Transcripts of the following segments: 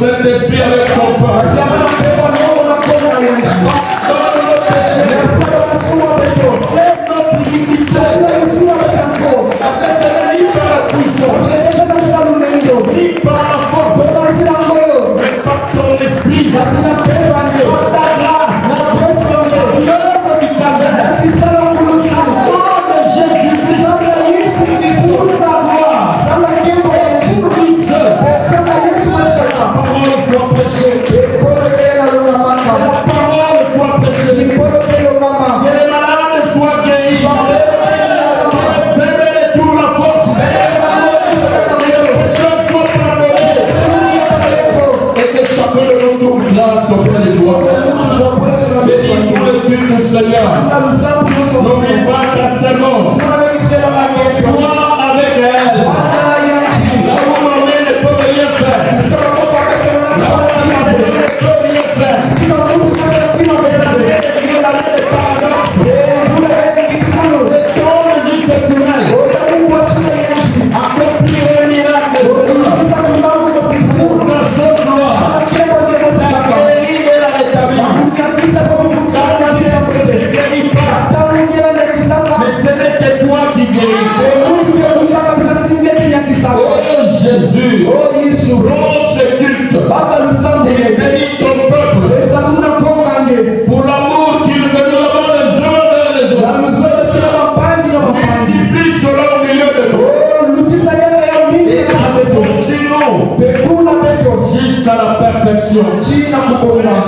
Saint-Esprit avec son peuple. N'oublie pas ta servante. Sois avec elle. Là où maman ne peut rien faire. Là où maman ne peut rien faire. C'est ton vie personnelle. Accomplir un miracle. Pour la seule gloire. Mais ce n'est que toi qui guéris. Oh Jésus, prends ce culte et bénis ton peuple pour l'amour qu'il veut nous avoir les uns vers les autres. Multiplie cela au milieu de nous. Jusqu'à la perfection.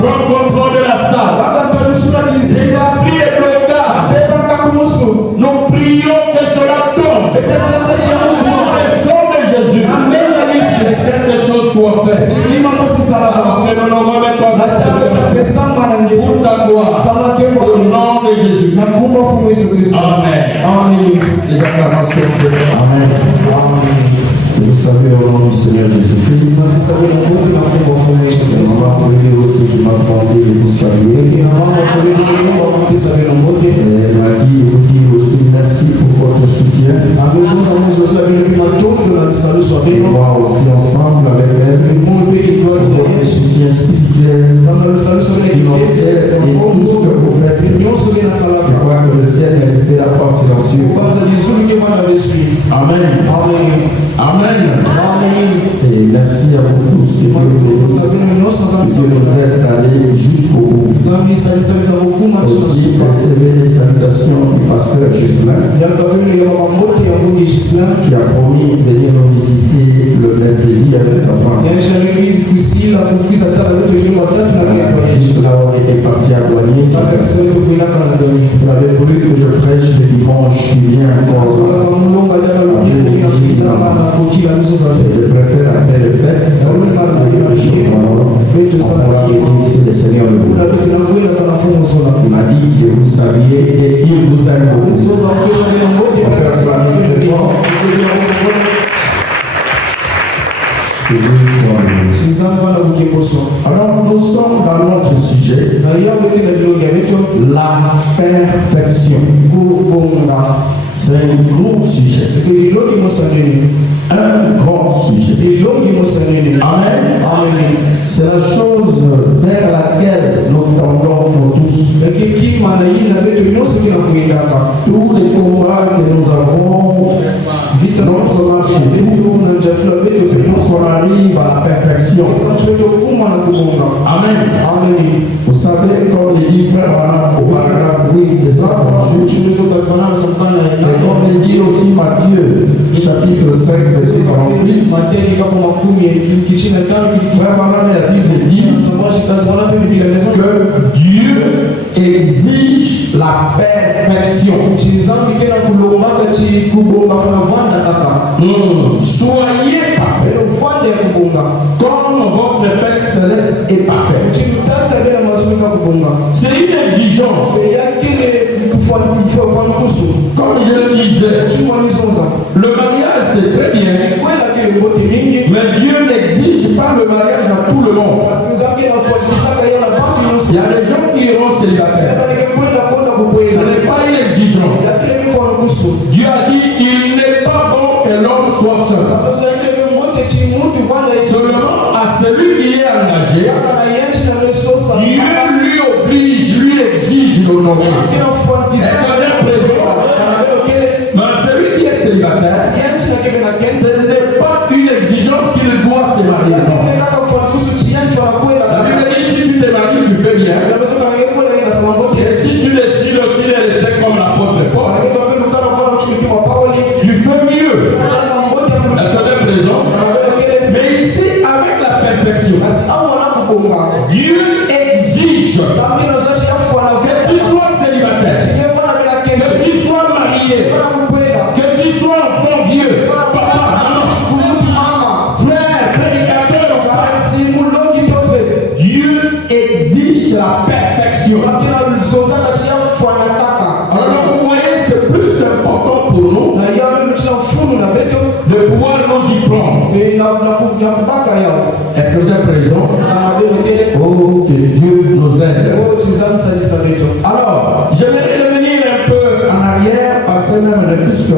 Prends contrôle de la salle. L'esprit est blocage. Nous prions que cela tombe. Au nom de Jésus. Que quelque chose soit fait. Que nous nous remettons pour ta gloire. Au nom de Jésus. Amen. Les acclamations. Amen. Vous savez, au nom du Seigneur Jésus-Christ, vous savez, on va prier aussi qui m'a demandé de vous saluer. Elle m'a dit, vous dire aussi merci pour votre soutien. On va aussi ensemble avec elle votre soutien spirituel, financier et tout ce que vous faites. Je crois que le ciel est resté la part silencieux. Amen. Amen. Et merci à vous tous que vous êtes allés jusqu'au bout. Aussi, recevez les salutations du pasteur Gislain qui a promis de venir nous visiter le mercredi avec sa femme. Gislain, on était parti à Douanier. Vous avez voulu que je prêche le dimanche qui vient encore. Je préfère après le fait. On va bénir le Seigneur de vous. Il m'a dit que vous saviez et il vous aime beaucoup. Alors nous sommes dans notre sujet, la perfection. C'est un gros sujet. Un grand sujet. Amen. C'est la chose vers laquelle nous tendons pour tous. Tous les combats que nous avons, notre marché, on arrive à la perfection. Amen. Vous savez, comme les dit frère au paragraphe 8 de ça, et comme il dit aussi Matthieu, chapitre 5, verset 48, frère Maman, la Bible dit que Dieu exige la perfection. Soyez parfaits comme votre Père Céleste est parfait. C'est une exigence. Comme je le disais, le mariage c'est très bien, mais Dieu n'exige pas le mariage à tout le monde. Il y a des gens qui iront célibataires. Ce n'est pas une exigence. Dieu a dit, il n'est pas bon que l'homme soit seul. Seulement à celui qui est nommé. Est-ce qu'on est présent? Mais celui qui est célibataire, ce n'est pas une exigence qu'il doit se marier. Non. La Bible dit si tu te maries, tu fais bien. Et si tu décides aussi de rester comme l'apôtre Paul, tu fais mieux. Est-ce qu'on est présent? Mais ici, avec la perfection, Dieu exige que tu sois célibataire, que tu sois marié, que tu sois enfant Dieu, papa, maman, frère, prédicateur. Dieu exige la perfection. Alors vous voyez, c'est plus important pour nous de pouvoir nous y prendre. Est-ce que vous êtes présent? Oh, que Dieu nous aide. Alors, j'aimerais revenir un peu en arrière, passer même ne fût-ce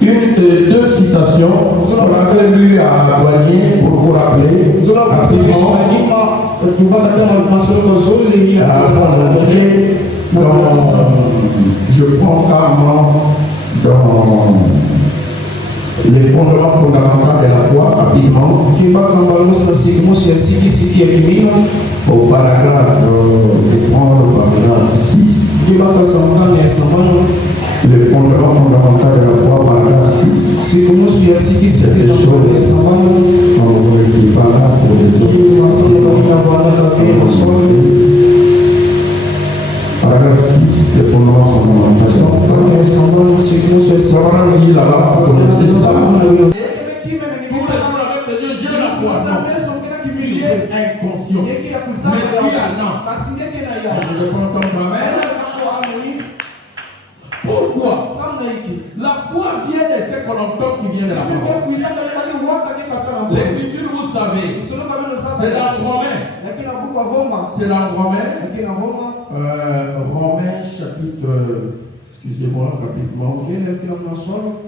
deux citations qu'on avait lues à Douanier pour vous rappeler rapidement. Je prends carrément dans les fondements fondamentaux de la foi rapidement au paragraphe, je prends le paragraphe 6. Le fondement fondamental de la foi, paragraphe 6. C'est des choses qu'on ne dit pas là pour les autres. Paragraphe 6, le fondement fondamental. Là-bas, vous connaissez ça. Inconscient. Mais qui a non. Je comprends toi-même. Pourquoi? La foi vient de ce qu'on entend qui vient de la parole. L'écriture, vous savez, c'est dans Romains. C'est dans Romains. Romains chapitre, excusez-moi rapidement.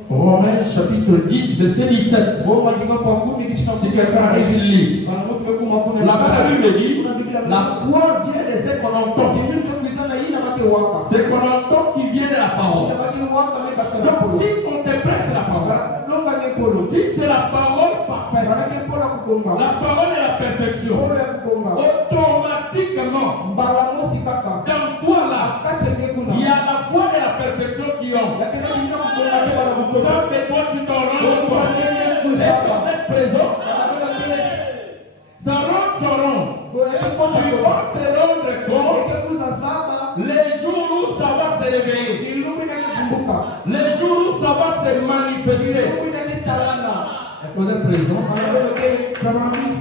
Romains chapitre 10, verset 17. C'est que ça arrive de lire. Là-bas, la Bible dit, la foi vient de ce qu'on entend. C'est qu'on entend qui vient de la parole. Donc si on te prêche la parole, si c'est la parole parfaite, la parole est la perfection, automatiquement, dans toi là, il y a la foi et la perfection qui ont. Sans que toi tu t'en rends compte. Est-ce qu'on est présent? Ça rentre, ça rentre. Tu vas te rendre compte les jours où ça va se réveiller, les jours où ça va se manifester. Est-ce que vous êtes présent?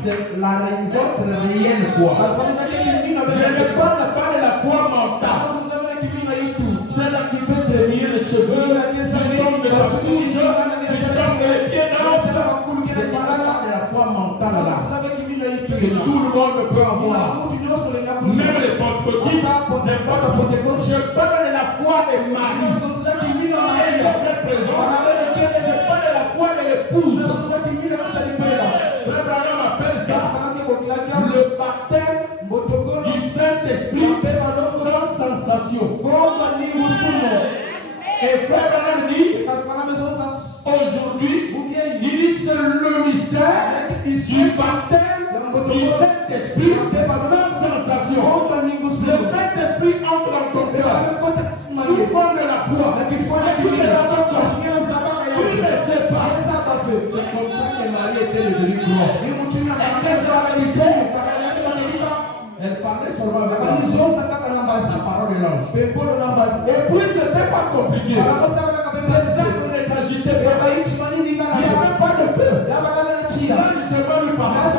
C'est la révolte réelle foi. Je ne parle pas de la foi mentale. Celle qui fait trémir les cheveux, qui sont de la bouche, qui sont les pieds dans je parle de la foi mentale là, que tout le monde peut avoir. Même les pentecôtistes, je parle de la foi des maris. Je parle de la foi de l'épouse. Frère Branham appelle ça le baptême du Saint-Esprit sans sensation. Et Frère Branham dit, aujourd'hui, il dit c'est le mystère du baptême du Saint-Esprit sans sensation. Le Saint-Esprit entre dans ton cœur sous forme de la foi. Tu ne sais pas. C'est comme ça que Marie était devenue grosse. Elle parlait seulement avec la parole de l'ange. Et puis c'était pas compliqué. Les arbres ne s'agitaient pas. Il n'y avait pas de feu. L'ange seulement lui parlait.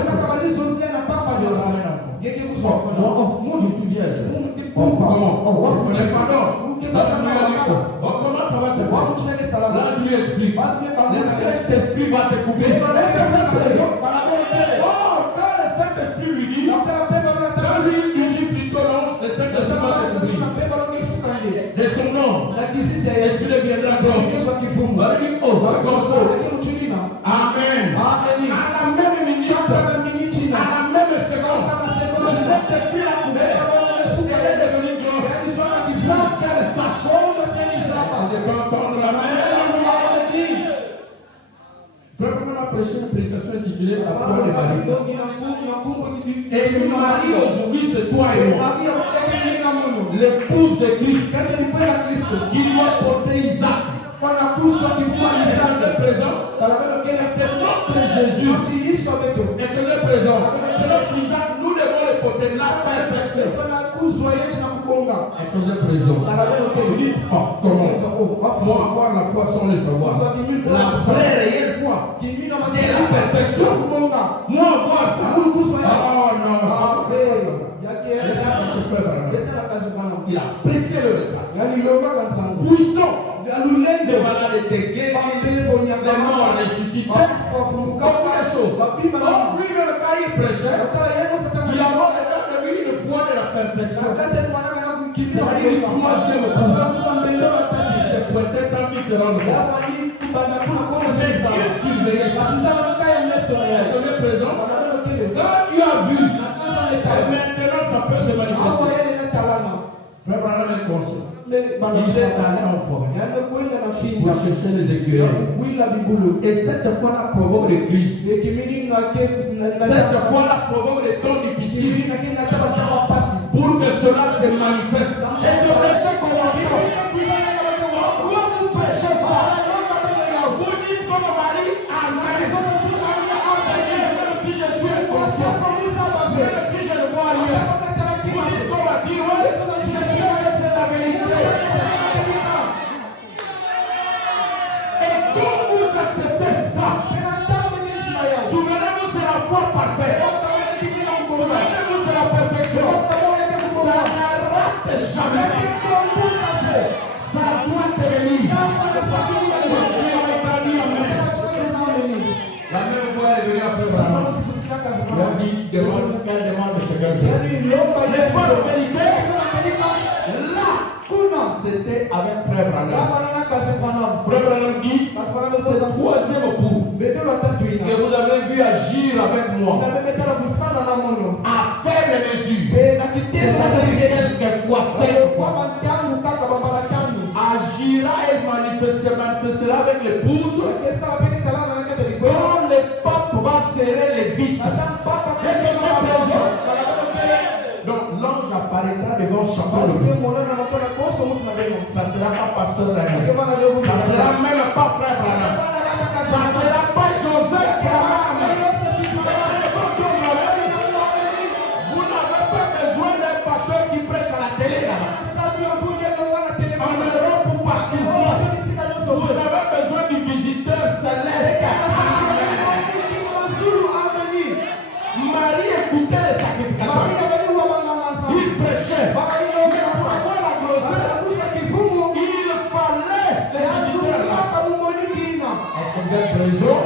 Je suis vierge. Comment? Pardon. Comment ça va se faire? Là, je lui explique. Le Saint-Esprit va te couvrir. Oh, quand le Saint-Esprit lui dit, quand lui dit plutôt l'ange, le Saint-Esprit va te couvrir. De son nom, et je deviendrai grosse. Amen. À la même minute, à la même seconde, le Saint-Esprit l'a couvert. Elle est devenue grosse. prêcher une prédication intitulée La foi des maris. Et le mari aujourd'hui, c'est toi et moi. L'épouse de Christ qui doit porter Isaac. Est présent. C'est notre Jésus. Est présent. Isaac, nous devons le porter la perfection. Est-ce que vous êtes présent? Oh, comment? Moi, avoir la foi sans le savoir. La vraie réelle foi. Et la perfection. Moi, voir ça. Oh non. Il a prêché le message. Puissant. Les malades étaient guéris. Les morts ressuscités. Beaucoup de choses. Lui-même, quand il prêchait, il a de lui une foi de la perfection. C'est-à-dire le troisième coup. Il s'est pointé sans qu'il se rende compte. J'ai surveillé ça. Est-ce présent? Quand tu as vu, maintenant ça peut se manifester. Frère Branham est conscient. Il est allé en forêt pour chercher les écureuils. Et cette fois-là provoque des crises. Cette fois-là provoque des temps difficiles. Pour que cela se manifeste. Et de rester convaincu. Pourquoi vous prêchez ça? Vous dites que le mari a raison. Même si je suis inconscient. Même si je le vois ailleurs. Vous dites qu'on va dire oui. C'est la vérité. Et quand vous acceptez ça, souvenez-vous, c'est la foi parfaite. Souvenez-vous, c'est la perfection. Ça n'arrête jamais. Ça doit te venir. La même fois, elle est venue à faire ça. Il a dit, qu'elle demande de se calmer. Les fois vérité, là, c'était avec Frère Branham. Frère Branham dit, c'est le troisième coup que vous avez vu agir avec moi. À faire les mesures. C'est-à-dire quelquefois, agira et manifestera avec l'épouse. Quand le pape va serrer les vis. Donc l'ange apparaîtra devant chacun de nous. Ça ne sera pas pasteur Branham. Ça ne sera même pas frère Branham. Ça ne sera pas Joseph Branham. Vous n'avez pas besoin d'un pasteur qui prêche à la télé là-bas. En Europe ou partout. Vous avez besoin du visiteur céleste. Marie écoutait les sacrificateurs. Il prêchait. Mais pour avoir la grossesse, il fallait les visiteurs là. Est-ce que vous êtes présents?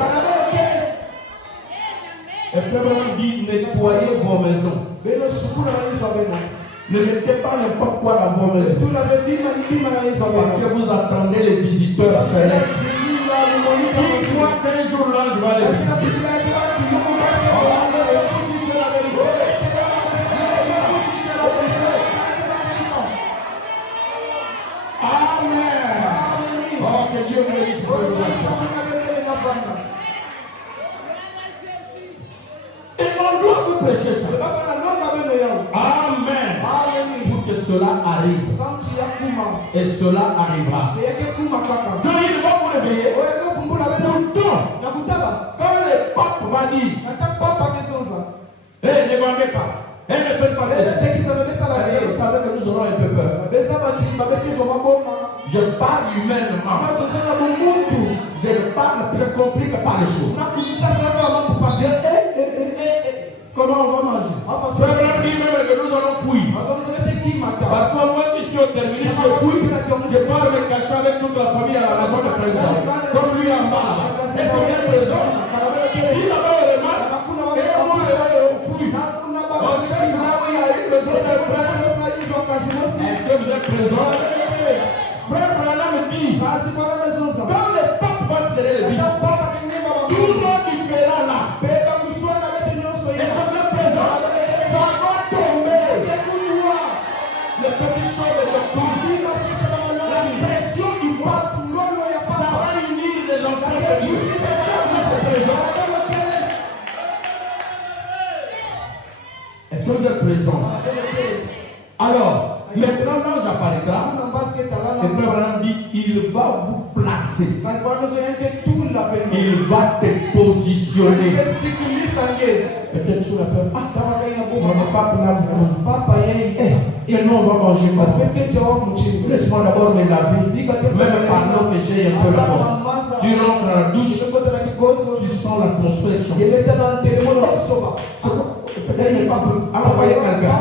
Et Frère dit, nettoyez vos maisons. Ne mettez pas n'importe quoi dans vos maisons. Parce que vous attendez les visiteurs célestes. Dis-moi qu'un jour là, je vais les visiter. Amen. Oh, que Dieu vous bénisse. Et on doit vous prêcher ça. Amen. Pour que cela arrive. Et cela arrivera. Donc il va vous réveiller. Pourtant, quand le pape va dire, ne vendez pas. Et ne faites pas ceci. Vous savez que nous aurons un peu peur. Je parle humainement. Je complique pas les choses. Comment on va manger? Frère dit même que nous allons fouiller. Parfois, moi qui suis terminé, je fouille. Je pars me cacher avec toute la famille à la maison de Frère. Comme lui en bas. Est-ce qu'on est présent? Si là-bas on remarque, et moi je fouille. On cherche là où il y a une maison de frère. Est-ce que vous êtes présent? Frère Branham dit, quand le pape va serrer les vis, tout le monde qui fera là, et comme vous êtes présent, ça va tomber. Les petites choses de docteur, la pression du pape, ça va unir les enfants de Dieu. Est-ce que vous êtes présent? présent. Alors, maintenant l'ange apparaîtra. Et frère Branham dit, il va vous placer. Il va te positionner. Peut-être sur la peur. Ah, on ne va pas prendre. Et nous on va manger. Laisse-moi d'abord me laver. Même pendant que j'ai un peu la force. Tu rentres dans la douche. Tu sens l'atmosphère changer. Peut-être pas envoyer quelqu'un.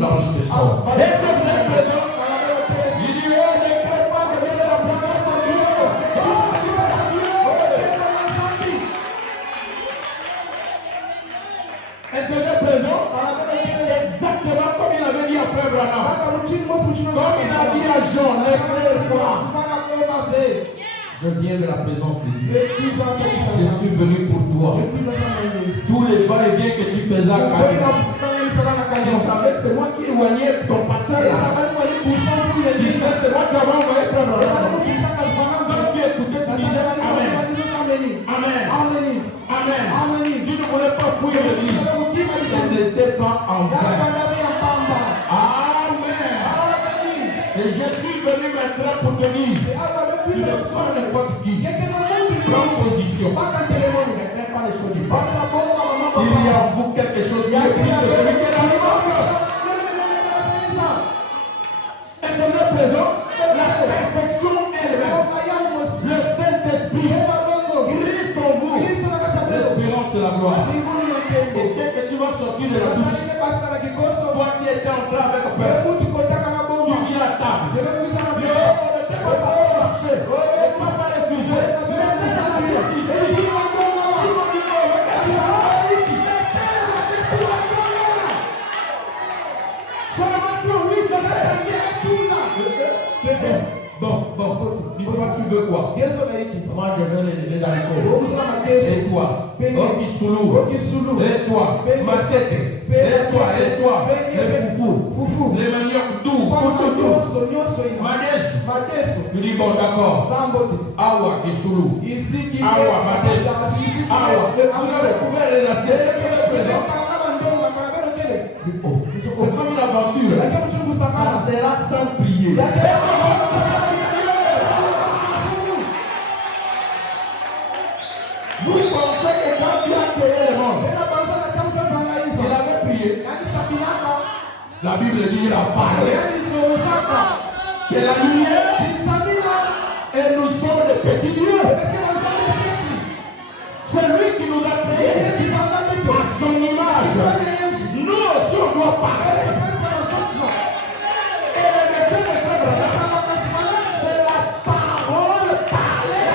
L'ange te sort. Est-ce que vous êtes présent? Il dit, oh, ne crée pas de la présence de Dieu. Est-ce que vous êtes présent? Exactement comme il avait dit à Frère Branham. Comme il a dit à Jean, ne crée pas. Je viens de la présence de Dieu. Je suis venu pour toi. Tous les va-et-vient que tu faisais à Karim. Tu savais, c'est moi qui éloignais ton pasteur. Tu sais, c'est moi qui avais envoyé Frère Branham. Quand tu écoutais, tu disais Amen. Amen. Amen. Tu ne voulais pas fouiller le livre. Ce n'était pas en vain. Amen. Et je suis venu maintenant pour te dire, tu ne prends n'importe qui. Prends position. Ne crée pas les choses du pas. Il y a en vous quelque chose qui est plus que celui qui est dans le monde. Est-ce que vous êtes présent? La perfection elle-même. Le Saint-Esprit. Christ en vous. L'espérance de la gloire. Et dès que tu vas sortir de la douche, toi qui étais en train avec peur, tu viens à table. Ne t'es pas marché. Ne pas refuser. Mettez ça ici. Bon, dis-moi tu veux quoi? Moi je veux les haricots. Et toi? Okisoulou. Et toi? Ma tête. Et toi? Les foufous. Les maniocs doux. Madesu. Tu dis bon d'accord. Awa Kisoulou. Awa Madesu. Awa. Vous avez couvert les assiettes. C'est comme une aventure. Ça sera sans prier. Vous pensez que quand Dieu a créé le monde, il avait prié. La Bible dit qu'il a parlé. Que la lumière et nous sommes des petits dieux. C'est lui qui nous a créés à son image. Nous aussi on doit parler. Et le message de Frère Branham, c'est la parole parlée.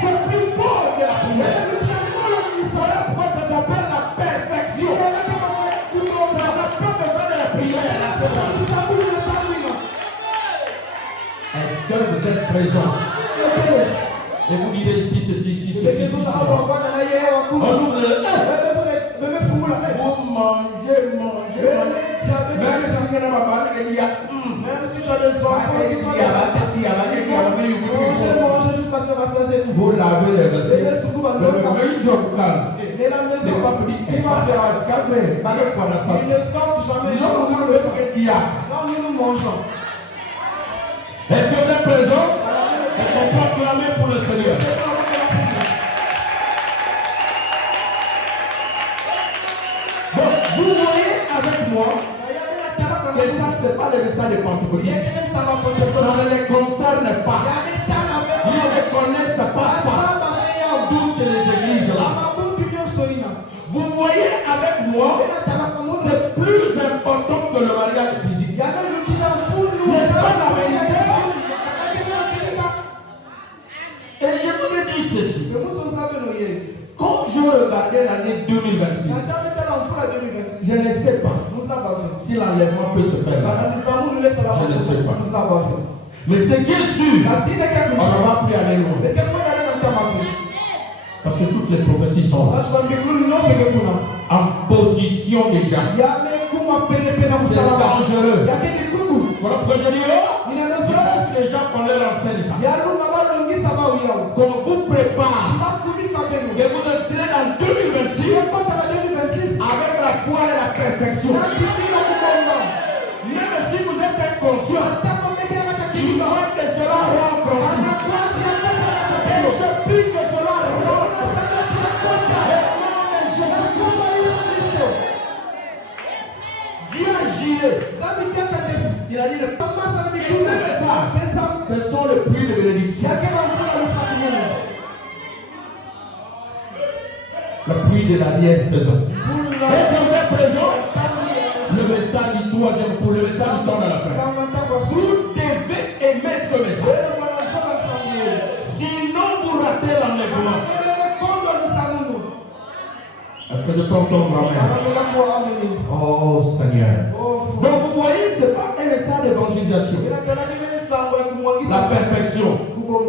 C'est plus fort que la prière. Voilà pourquoi ça s'appelle la perfection. Ça n'a pas besoin de la prière. Est-ce que vous êtes présents? Et vous direz ici ceci. On ouvre le... Vous mangez. Même si tu n'as pas parlé, il y a... Même si tu as des enfants qui sont vous lavez les versets. Le c'est pas petit. Il ne sortent jamais. Non, nous mangeons. Est-ce que vous êtes présents? Est-ce qu'on peut acclamer pour le Seigneur? Bon, vous voyez avec moi, et ça, ce n'est pas le message de Pentecôte. Ça ne les concerne pas. Ils ne connaissent pas ça. Toutes les églises là. Vous voyez avec moi, c'est plus important que le mariage physique. N'est-ce pas la vérité? Et je vous ai dit ceci. Quand je regardais l'année 2026, je ne sais pas si l'enlèvement peut se faire. Je ne sais pas. Mais ce qui est sûr, on ne va plus aller loin. Parce que toutes les prophéties sont là. En position déjà. C'est dangereux. Voilà pourquoi je dis, les gens connaissent l'enseigne ça. Qu'on vous prépare. Et vous entrez dans 2026. Il veut que cela rentre en vous. Et je prie que cela rentre. Dieu a gilé. Il a dit le ce sont les pluies de bénédiction. La pluie de la vieille saison. Et c'est vrai présent. Le message du troisième pour le message du temps de la fin. Vous devez aimer ce message. Sinon vous ratez l'enlèvement. Est-ce que je peux entendre amen? Oh Seigneur. Donc vous voyez, ce n'est pas un message d'évangélisation. La perfection. Non.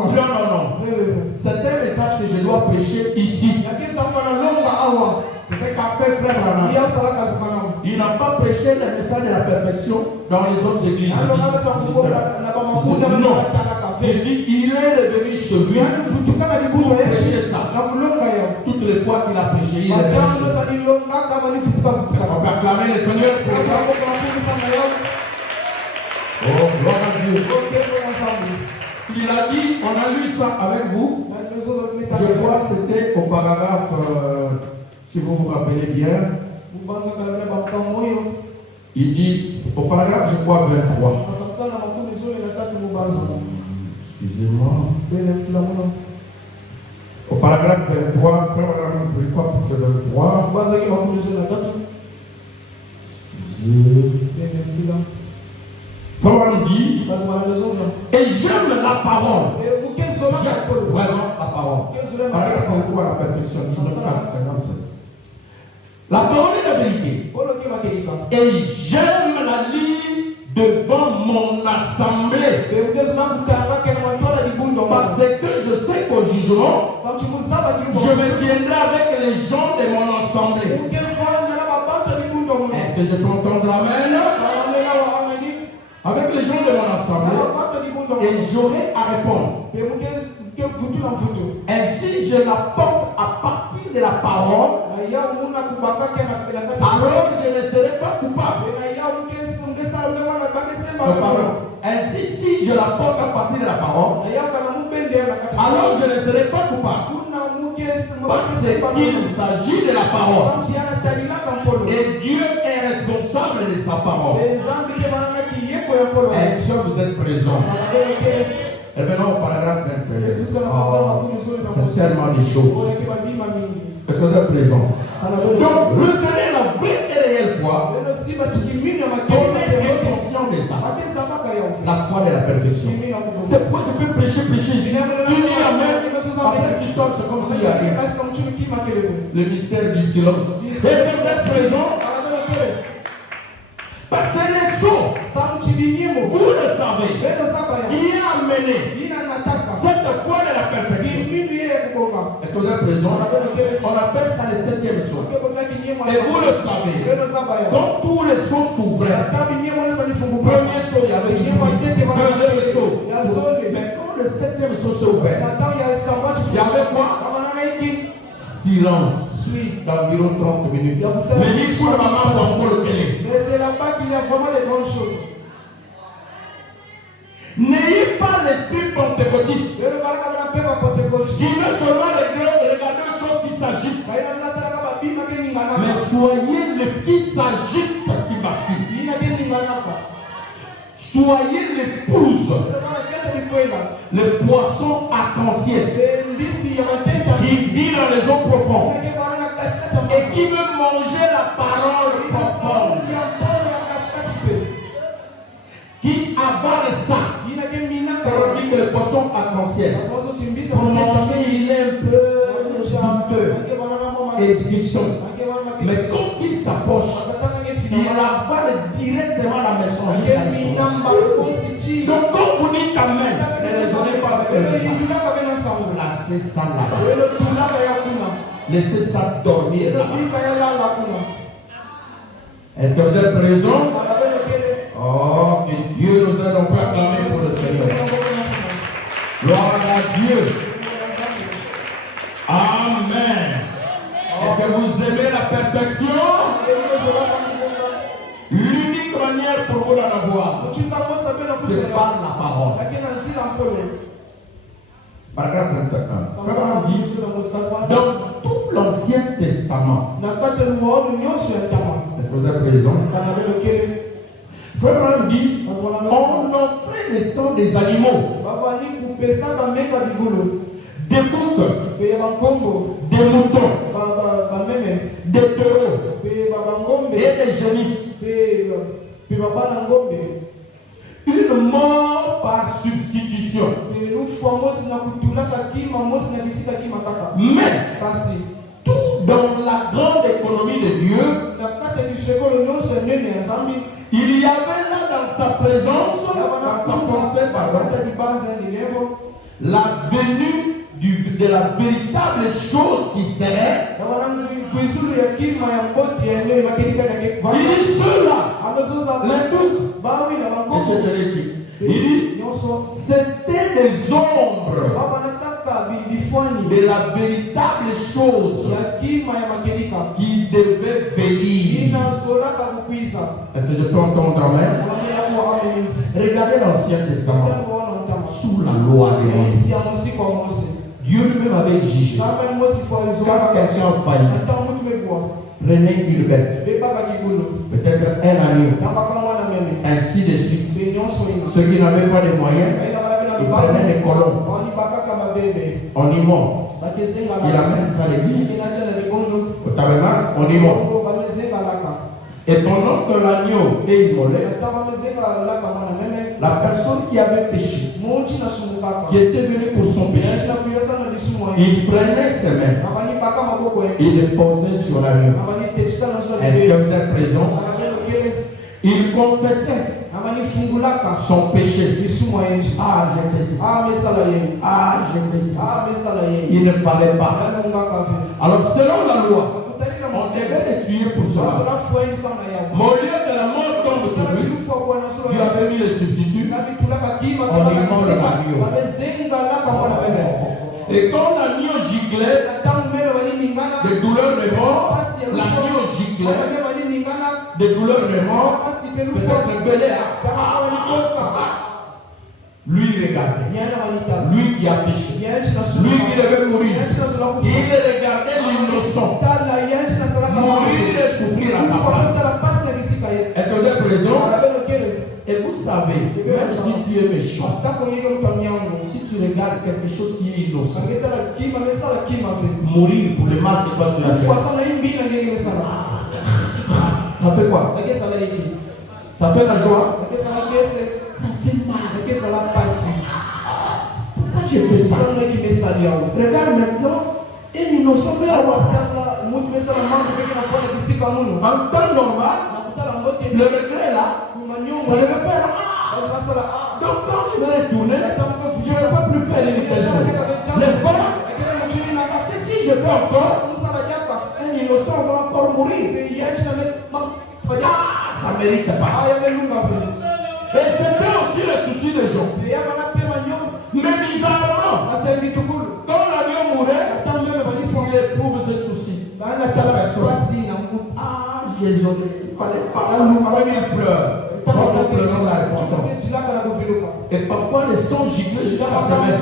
C'est un message que je dois prêcher ici. C'est ce qu'a fait frère Branham. Il n'a pas prêché le message de la perfection dans les autres églises. Non. Il est devenu chez lui pour prêcher ça. Toutes les fois qu'il a prêché, il est devenu. On peut acclamer le Seigneur. Oh, gloire à Dieu. Il a dit, on a lu ça avec vous. Je crois que c'était au paragraphe, si vous vous rappelez bien. Il dit, au paragraphe, je crois 23. Excusez-moi. Au paragraphe 23, je crois que c'est 23. Frère nous dit, et j'aime la parole. J'aime vraiment la parole. Paragraphe 23 à la perfection, 19:57. La parole est la vérité. Et j'aime la lire devant mon assemblée. Parce que je sais qu'au jugement, je me tiendrai avec les gens de mon assemblée. Est-ce que je peux entendre amen? Avec les gens de mon assemblée, et j'aurai à répondre. Ainsi, je la porte à partir de la parole, alors je ne serai pas coupable. Ainsi, si je la porte à partir de la parole, alors je ne serai pas coupable. Parce qu'il s'agit de la parole. Et Dieu est responsable de sa parole. Est-ce que vous êtes présents? Et maintenant au paragraphe 21. C'est tellement des choses. Est-ce que vous êtes présents? Donc, retenez la vraie et réelle foi. Donnez conscience de ça. La foi de la perfection. C'est pourquoi tu peux prêcher ici. Tu dis amen. Après tu sors, c'est comme s'il y a rien. Le mystère du silence. Et vous êtes présents? Parce que les sceaux, vous le savez, qui a amené cette foi de la perfection. Est-ce que vous êtes présents? On appelle ça le 7e sceau. Et vous le savez, quand tous les sceaux s'ouvraient, premier sceau, il y avait du bruit, deuxième sceau. Mais quand le 7e sceau s'est ouvert, il y avait quoi? Silence. D'environ 30 minutes. Mais il faut le maman pour le télé. Mais c'est là-bas qu'il y a vraiment des grandes choses. N'ayez pas l'esprit pentecôtiste qui veut seulement regarder une chose qui s'agite. Mais soyez le qui s'agite qui bascule. Soyez l'épouse, le poisson arc-en-ciel qui vit dans les eaux profondes et qui veut manger la parole profonde, qui avale ça. Tandis que le poisson arc-en-ciel, pour manger, il est un peu douteux, hésitant. Mais quand il s'approche, il avale directement la messagère. Donc quand vous dites amen, ne raisonnez pas avec le message. Placez ça là. Laissez ça dormir là. Est-ce que vous êtes présents? Oh, que Dieu nous aide, on peut acclamer pour le Seigneur. Gloire à Dieu. Amen. Est-ce que vous aimez la perfection? L'unique manière pour vous d'en avoir, c'est par la parole. 21. Vraiment dit, dans tout l'Ancien Testament, est-ce que vous êtes présent? Vraiment dit, on offrait le sang des animaux, des boucs, des moutons, des taureaux et des génisses. Une mort par substitution. Mais tout dans la grande économie de Dieu, il y avait là dans sa présence, dans sa pensée, la venue de la véritable chose qui serait. Il dit ceux-là, les boucs, il dit, c'était des ombres de la véritable chose qui devait venir. Est-ce que je peux entendre amen? Regardez l'Ancien Testament sous la loi de Moïse. Dieu lui-même avait jugé. Quand quelqu'un a failli, prenez une bête, peut-être un agneau, ainsi de suite. Ceux qui n'avaient pas de moyens, ils prenaient des colons. On y monte. Il amène ça à l'église. Au tabernacle, on y monte. Et pendant que l'agneau est immolé, la personne qui avait péché, qui était venue pour son péché, il prenait ses mains, il les posait sur l'agneau. Est-ce que vous êtes présent? Il confessait son péché. Ah, j'ai fait ça. Ah, j'ai fait ça. Il ne fallait pas. Alors, selon la loi, on devait les tuer pour cela. Mais au lieu de la mort tombe sur lui, Dieu a mis le substitut. On y mord l'agneau. Et quand l'agneau giglait, de douleur de mort, l'agneau giglait, de douleur de mort, peut-être Béléa. Lui regardait, lui qui a péché, lui qui devait mourir, il regardait l'innocent mourir et souffrir à sa place. Est-ce que vous êtes présent? Et vous savez, même si tu es méchant, si tu regardes quelque chose qui est innocent, mourir pour le mal que toi tu as fait, ça fait quoi? Ça fait la joie? Ça fait mal. Pourquoi j'ai fait ça? Regarde maintenant, un innocent peut avoir en temps normal, le regret là, ça devait faire donc quand je vais retourner, je ne vais pas plus faire l'imitation. N'est-ce pas? Parce que si je fais encore, un innocent va encore mourir. Ça ne mérite pas. Et c'était aussi le souci des gens. Mais bizarrement, quand l'agneau mourait, il éprouve ce souci. Ah, Jésus, il ne fallait pas. Il pleure. Et parfois les sons giclent jusqu'à la semaine.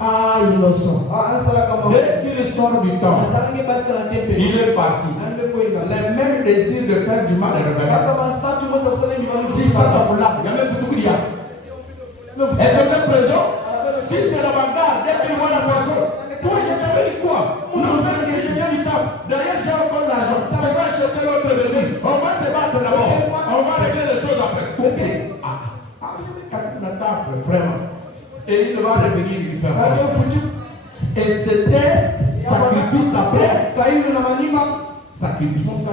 Ah, innocent. Dès qu'il sort du temps, il est parti. Les mêmes désirs de faire du mal et revenir. Si ça t'a pour là, il y a même tout qu'il y a. Est-ce que vous êtes présent? Si c'est la bagarre, dès qu'il voit la personne, toi, je t'avais dit quoi? Non, ça, c'est bien du temps. Derrière, j'ai encore l'argent. On va acheter l'autre bébé. On va se battre d'abord. On va régler les choses après. Ok. Vraiment. Et il va revenir lui faire. Et c'était sacrifice après. Sacrifice.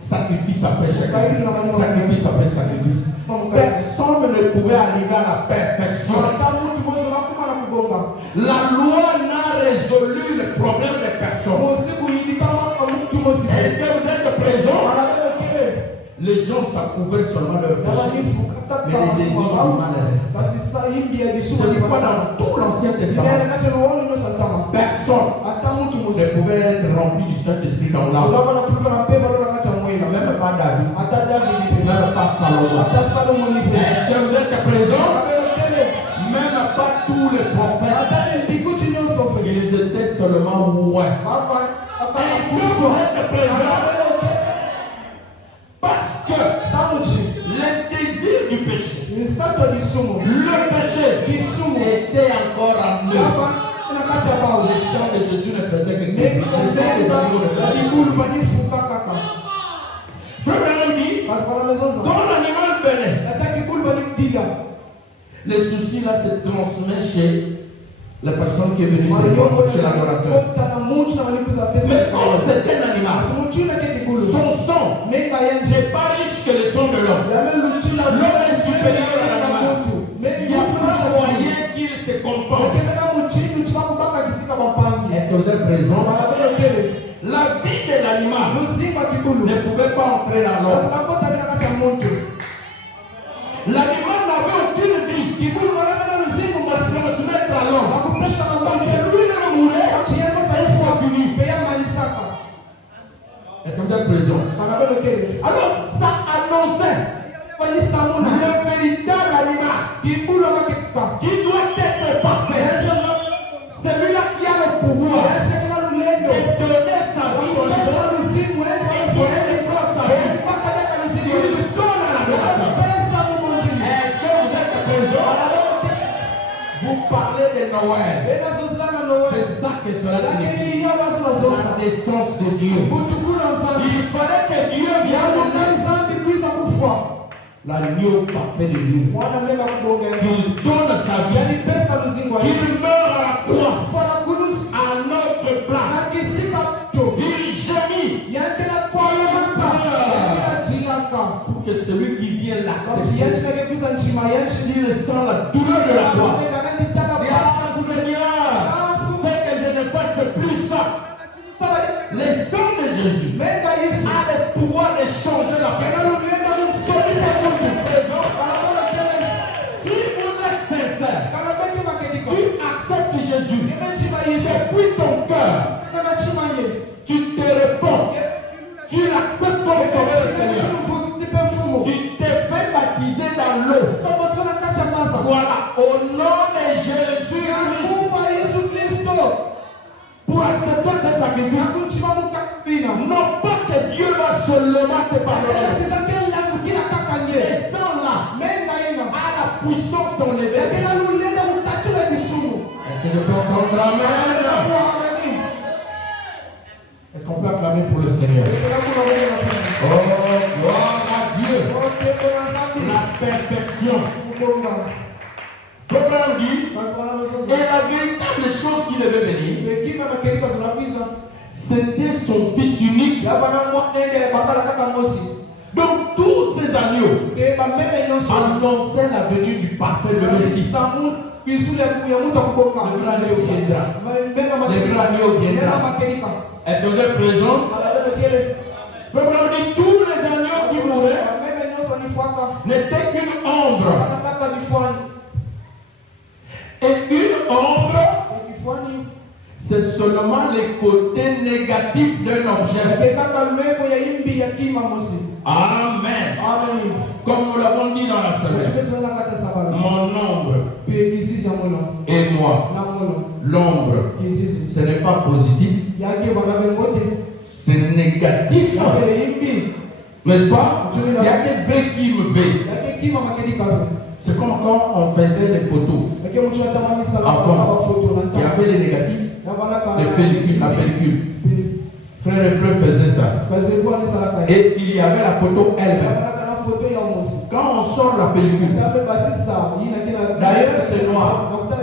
Sacrifice après sacrifice. Sacrifice après sacrifice. Personne ne pouvait arriver à la perfection. La loi n'a résolu le problème de personne. Est-ce que vous êtes présent? Les gens s'approuvaient seulement leur péché. Mais les désirs du mal restent. C'est pourquoi dans tout l'Ancien Testament, personne ne pouvait être rempli du Saint-Esprit dans l'âme. Même pas David, même pas Salomon. Est-ce que vous êtes présent? tous les prophètes, ils étaient seulement ouais. Et Dieu vous êtes présent parce que le désir du péché, le péché était encore en eux. Le sang de Jésus ne faisait que Frère Branham dit, quand l'animal venait, les soucis là se transmettent chez la personne qui est venue chez l'adorateur. Mais comme c'est un animal, son sang n'est pas riche que le sang de l'homme. L'homme est supérieur à l'animal. Il n'y a pas moyen qu'il se comporte. Est-ce que vous êtes présent? La vie de l'animal ne pouvait pas entrer dans l'homme. L'animal n'avait aucune vie. Il voulait se mettre à l'homme. Parce que lui-même mourait, une fois fini. Est-ce que vous êtes présent? Alors, ça annonçait le véritable animal qui doit être parfait. Celui-là qui a le pouvoir de donner sa vie au Dieu et de prendre sa vie. Il donne à l'adorateur. Est-ce que vous êtes présent? Vous parlez de Noël. C'est ça que cela signifie. La naissance de Dieu. Il fallait que Dieu vienne l'agneau parfait de Dieu. Qu'il donne sa vie. Qu'il meurt à la croix à notre place. Il gémit. Pour que celui qui vient l'accepter, s'il sent la douleur de la croix, Seigneur, fais que je ne fasse plus ça. Le sang de Jésus a le pouvoir de changer la personne. Si vous êtes sincère, tu acceptes Jésus depuis ton cœur, tu te réponds, tu l'acceptes comme sauveur et Seigneur, tu t'es fait baptiser dans l'eau. Voilà, au nom de Jésus Christ, pour accepter ce sacrifice, non pas que Dieu va seulement te pardonner. Et sans là, à la puissance d'enlever. Est-ce que je peux entendre amen? Est-ce qu'on peut acclamer pour le Seigneur? Oh, gloire à Dieu. La perfection. Programme dit, et la véritable chose qui devait venir, c'était son fils unique. Donc tous ces agneaux annonçaient la venue du parfait de Messie. Le grand agneau viendra. Le grand agneau viendra. Est-ce que vous êtes présent? Programme dit, tous les agneaux qui mouraient n'étaient qu'une ombre. Et une ombre, c'est seulement les côtés négatifs d'un objet. Amen. Comme nous l'avons dit dans la semaine, mon ombre et moi, l'ombre, ce n'est pas positif, c'est négatif. N'est-ce pas? Il y a que vrai qui me veut. C'est comme quand on faisait des photos. Avant, il y avait les négatifs, les pellicules, la pellicule. Frère Hébreu faisait ça. Et il y avait la photo elle-même. Quand on sort la pellicule, d'ailleurs c'est noir,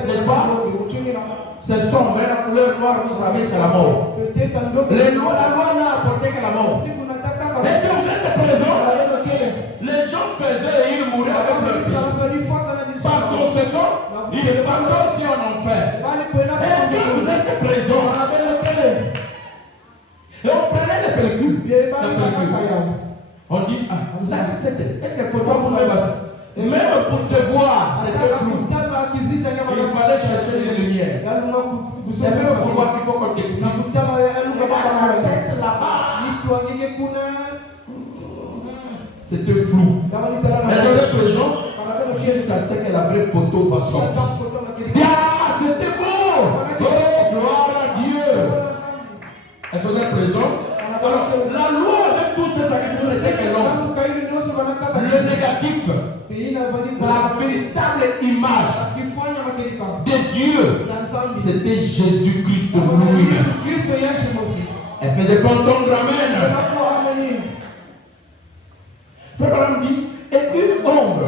n'est-ce pas? C'est sombre, la couleur noire, vous savez, c'est la mort. La loi n'a apporté que la mort. Est-ce que vous êtes présents? Les gens faisaient et ils mouraient avec leur fils. Par conséquent, ils partent aussi en enfer. Est-ce que vous êtes présents? Et on prenait les pellicules. On dit, est-ce que photo pour me passer? Même pour se voir, c'était flou. Il fallait chercher les lumières. C'est le pouvoir qu'il faut qu'on t'explique. La tête là-bas. C'était flou. Est-ce que vous êtes présent? Jusqu'à ce que la vraie photo va sortir. et l'ombre, le négatif, la véritable image de Dieu, c'était Jésus-Christ lui-même. Est-ce que je peux entendre amen? Frère Branham dit, et une ombre,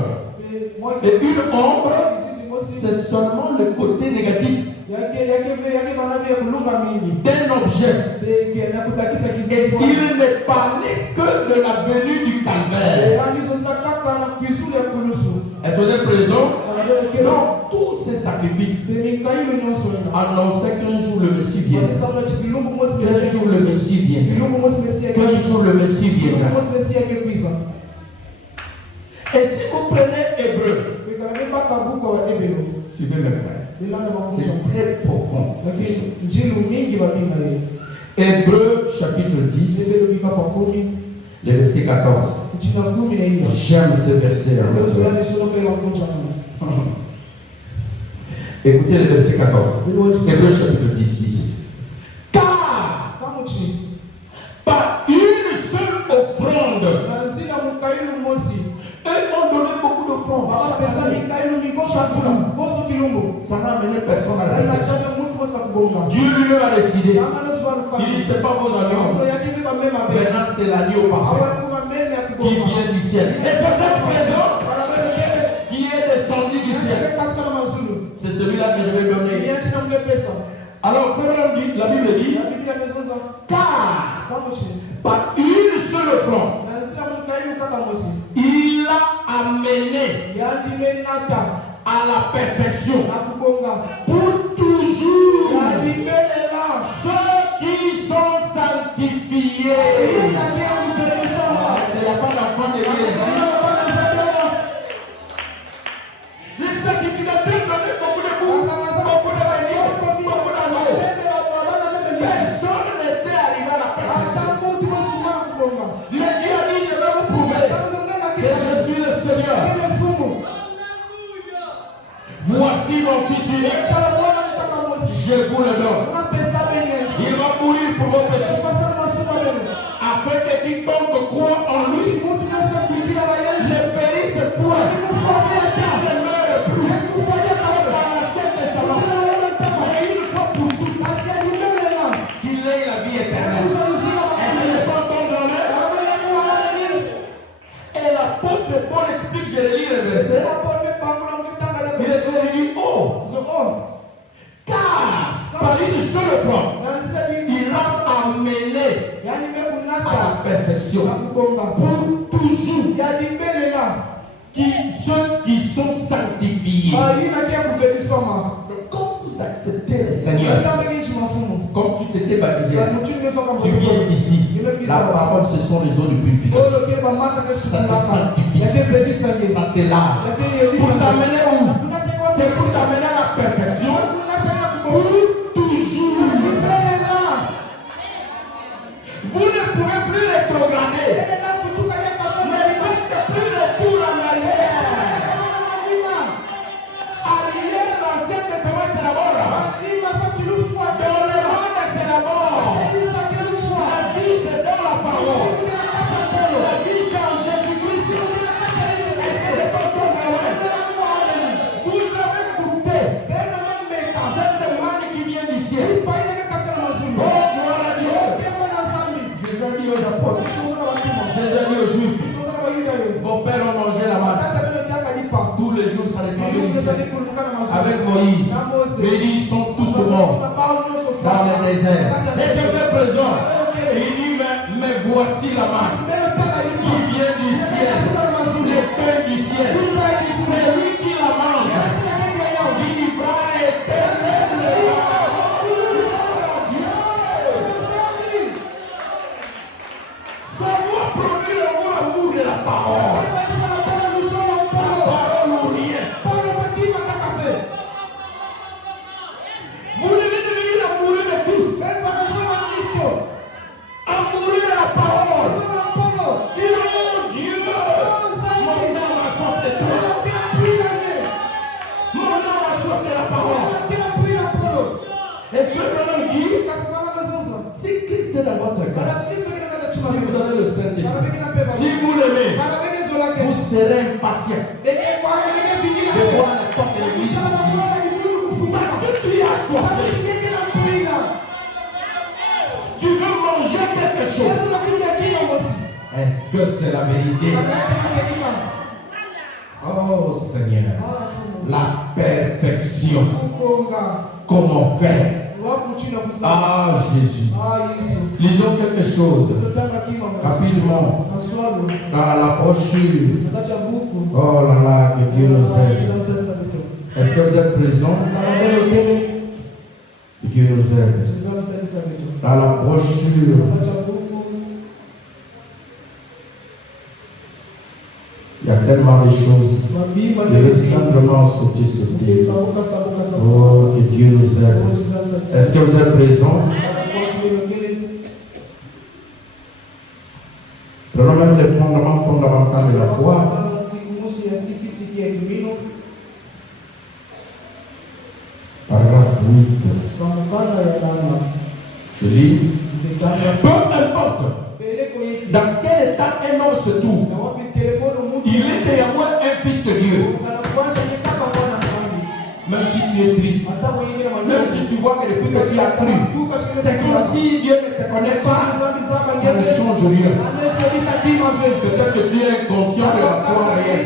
c'est seulement le côté négatif d'un objet. Et il ne parlait que de la venue du calvaire. Est-ce que vous êtes présent? Non, tous ces sacrifices annonçaient qu'un jour le Messie viendra. Qu'un jour le Messie viendra. Qu'un jour le Messie viendra. Et si vous prenez Hébreu, suivez mes frères, c'est très profond. Hébreu chapitre 10, le verset 14. J'aime ce verset. Écoutez le verset 14. Hébreu chapitre 10, 10. Car par une seule offrande, eux ont donné beaucoup d'offrandes. Ça n'a amené personne à la perfection. Dieu lui-même a décidé. Il dit, ce n'est pas vos alliances. Maintenant, c'est l'agneau parfait qui vient du ciel. Et c'est votre présent qui est descendu du ciel. C'est celui-là que je vais donner. Alors, frère, la Bible dit, car par une seule offrande, il a amené à la perfection pour toujours ceux qui sont sanctifiés. Il n'y a pas d'enfant de Dieu. Les sacrificateurs donnaient beaucoup de goût, beaucoup de manières, beaucoup d'amour. Personne n'était arrivé à la perfection. Mais Dieu a dit, je vais vous prouver que je suis le Seigneur. Voici mon fils unique. Je vous le donne. Il va mourir pour vos péchés. Afin que quiconque croit en lui ne périsse point. Ne meure plus. Dans l'Ancien Testament, mais une fois pour toutes, qu'il ait la vie éternelle. Est-ce que je peux entendre l'air? Et l'apôtre Paul explique, je lis le verset. Il dit, oh, car par une seule offrande, il a amené à la perfection pour toujours ceux qui sont sanctifiés. Quand vous acceptez le Seigneur, comme tu t'étais baptisé, tu viens ici. La parole, ce sont les eaux de purification. Ça te sanctifie. Ça te lave. Pour t'amener où? C'est pour t'amener à la perfection pour toujours. Vous ne pouvez plus rétrograder. Ne faites plus de tour en arrière. Arrière, l'Ancien Testament, c'est la mort. Dans le monde, c'est la mort. La vie, c'est dans la parole. La vie, c'est en Jésus-Christ. Est-ce que c'est pas ton travail? Vous avez goûté cette manne qui vient du ciel. Oh, gloire à Dieu. Jésus a dit aux apôtres, Jésus a dit aux Juifs, vos pères ont mangé la manne. Tous les jours, ça les familles du ciel. Avec Moïse. Mais ils sont tous morts dans le désert. Et je vais présent. Il dit, mais voici la manne qui vient du ciel. Le pain du ciel. C'est lui qui la mange. Vivra éternellement. Ça doit produire l'amour de la parole. Parole ou rien. Vous devez devenir amoureux de Christ. Amoureux de la parole. serais impatient de voir la porte de l'église. Parce que tu es assoiffé. Tu veux manger quelque chose. Est-ce que c'est la vérité? Oh Seigneur, la perfection. Comment faire? Ah Jésus. Lisons quelque chose rapidement dans la brochure. Oh là là, que Dieu nous aide. Est-ce que vous êtes présents? Que Dieu nous aide. Dans la brochure. Il y a tellement de choses. Je veux simplement sauter. Oh, que Dieu nous aide. Est-ce que vous êtes présents? Prenons même les fondements fondamentaux de la foi. Paragraphe 8. Je lis. Peu importe dans quel état un homme se trouve, il est néanmoins un fils de Dieu. Même si tu es triste, même si tu vois que depuis que tu as cru, c'est comme si Dieu ne te connaît pas, ça ne change rien. Peut-être que tu es inconscient de la foi réelle.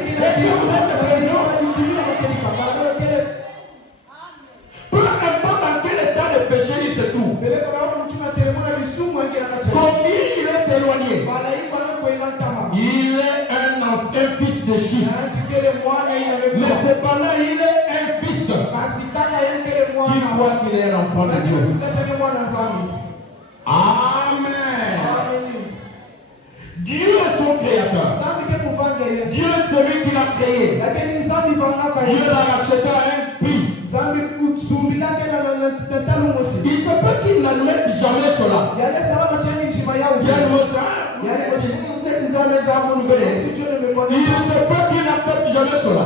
Peu importe dans quel état de péché il se trouve, combien il est éloigné, il est un fils de Chine. Mais cependant, il est un fils qui croit qu'il est l'enfant de Dieu. Amen. Dieu est son créateur. Dieu est celui qui l'a créé. Dieu l'a racheté à un prix. Il se peut qu'il n'admette jamais cela. Il se peut qu'il n'accepte jamais cela.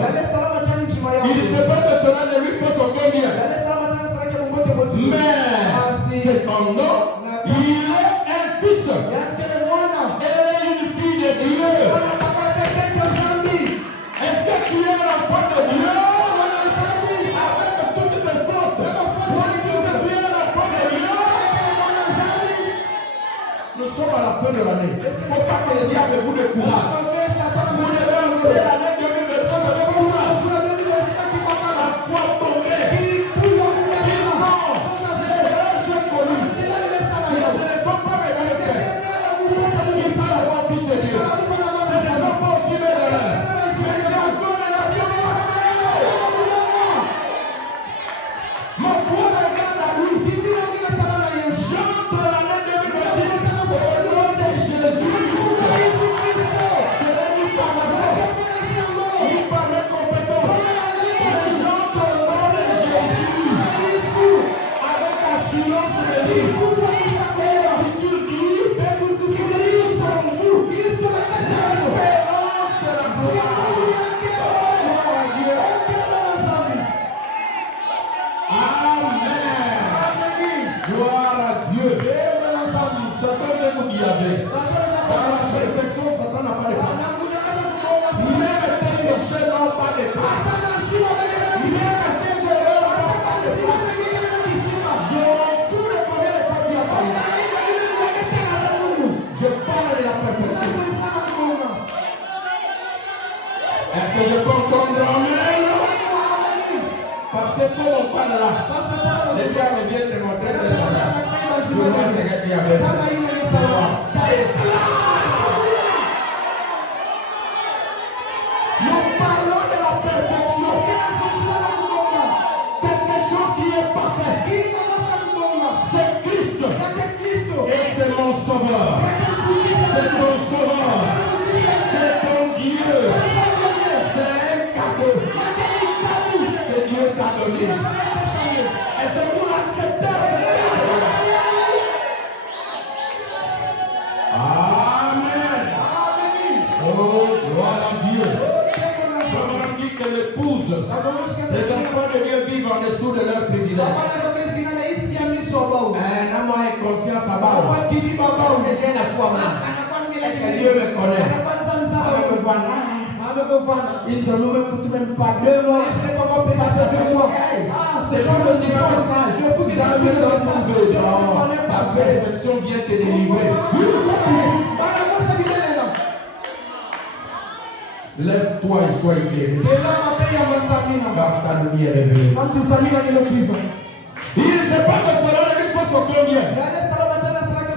Il se peut que cela ne lui fasse aucun bien. Mais cependant, il est un fils. Elle est une fille de Dieu. Est-ce que tu es l'enfant de Dieu? Avec toutes tes fautes. Est-ce que tu es l'enfant de Dieu? Nous sommes à la fin de l'année. C'est pour ça que le diable vous le courage. Vous devez entrer l'année 2025 avec courage. La foi tombée. Ils ne me foutent même pas 2 mois. Je n'ai pas encore payé ça 2 mois. C'est genre de circonstance. La perfection vient te délivrer. Lève-toi et sois éclairé. Car ta lumière est venue. Il ne sait pas que cela ne lui fasse aucun bien.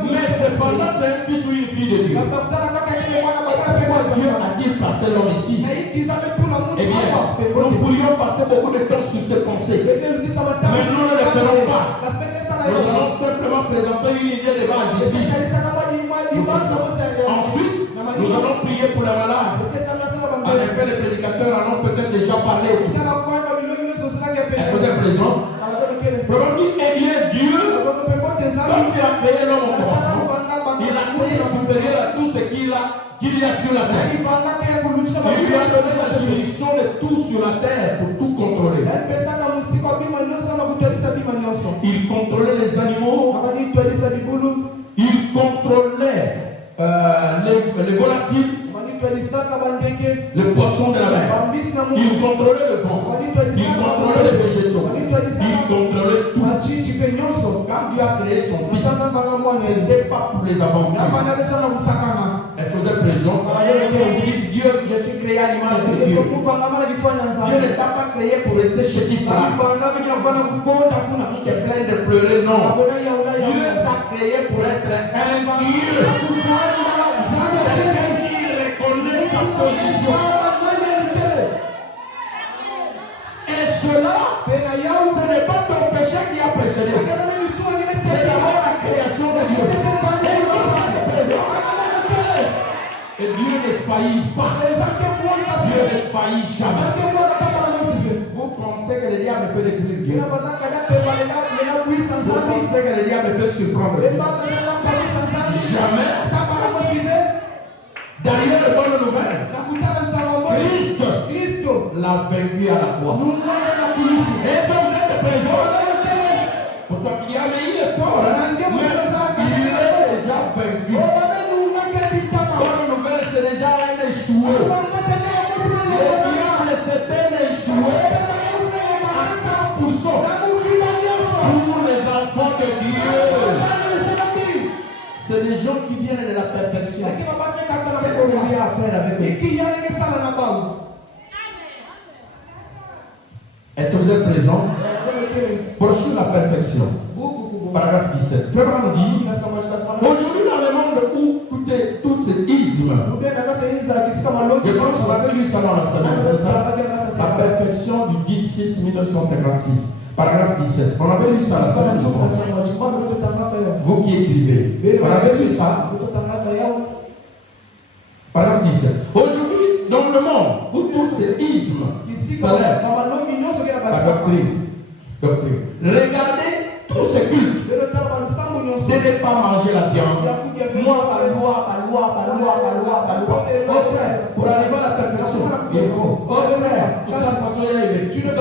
Mais cependant, c'est un fils ou une fille de Dieu. Dieu a-t-il passé l'homme ici? Eh bien, nous pourrions passer beaucoup de temps sur ces pensées. Mais nous ne le ferons pas. Nous allons simplement présenter une idée de base ici. Ensuite, nous allons prier pour les malades. En effet, les prédicateurs en ont peut-être déjà parlé. Est-ce que vous êtes présent? Probablement, eh bien, Dieu, quand il a créé l'homme au commencement, il a créé supérieur à tout ce qu'il y a sur la terre. Il lui a donné la juridiction de tout sur la terre pour tout contrôler. Il contrôlait les animaux. Il contrôlait les volatiles. Le poisson de la mer. Il contrôlait le vent. Il contrôlait les végétaux. Il contrôlait tout. Quand Dieu a créé son fils, ce n'était pas pour les aventures. Est-ce que vous êtes présent? Dieu, je suis créé à l'image de Dieu. Dieu ne t'a pas créé pour rester chétif là. Tu es plein de pleurer, non. Dieu t'a créé pour être un Dieu. Sa position. Et cela, ce n'est pas ton péché qui a précédé. C'est d'abord la création de Dieu. Et Dieu ne faillit pas. Dieu ne faillit jamais. Vous pensez que le diable peut détruire Dieu? Vous pensez que le diable peut surprendre Dieu? Jamais. D'ailleurs, bonne nouvelle, Christ l'a vaincu à la croix. Est-ce que vous êtes présents? Pourtant, il y a mais il est fort. Mais il est déjà vaincu. Bonne nouvelle, c'est déjà un échoué. Le diable, c'est un échoué à 100% pour les enfants de Dieu. C'est des gens qui viennent de la perfection. Qu'est-ce qu'il y a à faire avec eux? Est-ce que vous êtes présents? Poursuivre la perfection. Paragraphe 17. Frère dit, aujourd'hui dans le monde où tout c'est isme, je pense qu'on avait lu ça dans la semaine, c'est ça? La perfection du 10/6/1956. Paragraphe 17. On avait lu ça la semaine, je pense. Vous qui écrivez. On avait lu ça. Paragraphe 17. Aujourd'hui, dans le monde où tout c'est isme, ça lève. La doctrine. Regardez tous ces cultes. Ce n'est pas manger la viande. Moi, par loi. Oh frère, pour arriver à la perfection, il faut. Oh frère, tout ça, tu ne vas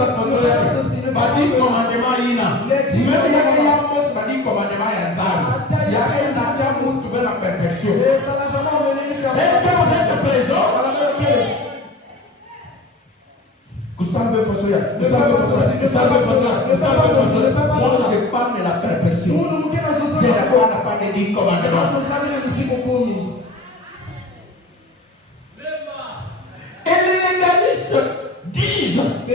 pas dire commandement ina. Même il y a un mot qui dit commandement yantar. Il y a un affaire pour trouver la perfection. Est-ce que vous êtes présent? Moi, je parle de la perfection. Je d'abord n'a pas de 10 commandements. Et les légalistes disent tu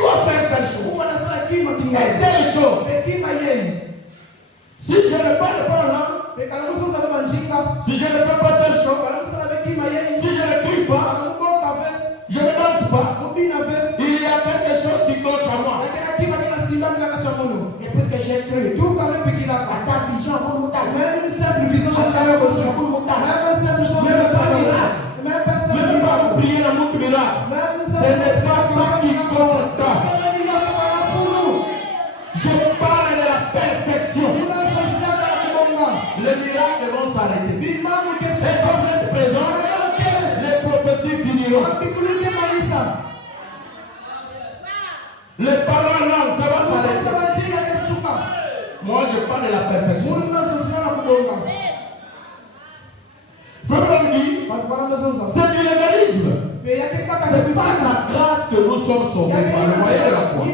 dois faire telle chose. Et telle chose. Si je ne parle pas là, si je ne fais pas telle chose, si je ne crie pas, je ne danse pas, il y a quelque chose qui cloche à moi. Depuis que j'ai cru, à ta vision pour nous taper, même une simple vision pour nous taper, même un simple chose, même pas vous prier dans mon miracle, ce n'est pas ça qui compte. Je parle de la perfection. Les miracles vont s'arrêter. Est-ce que vous êtes présents? Les prophéties finiront. Les paroles là, ça va s'arrêter. Moi, je parle de la perfection. Frère dit, c'est du légalisme. C'est par la grâce que nous sommes sauvés, par le moyen de la foi.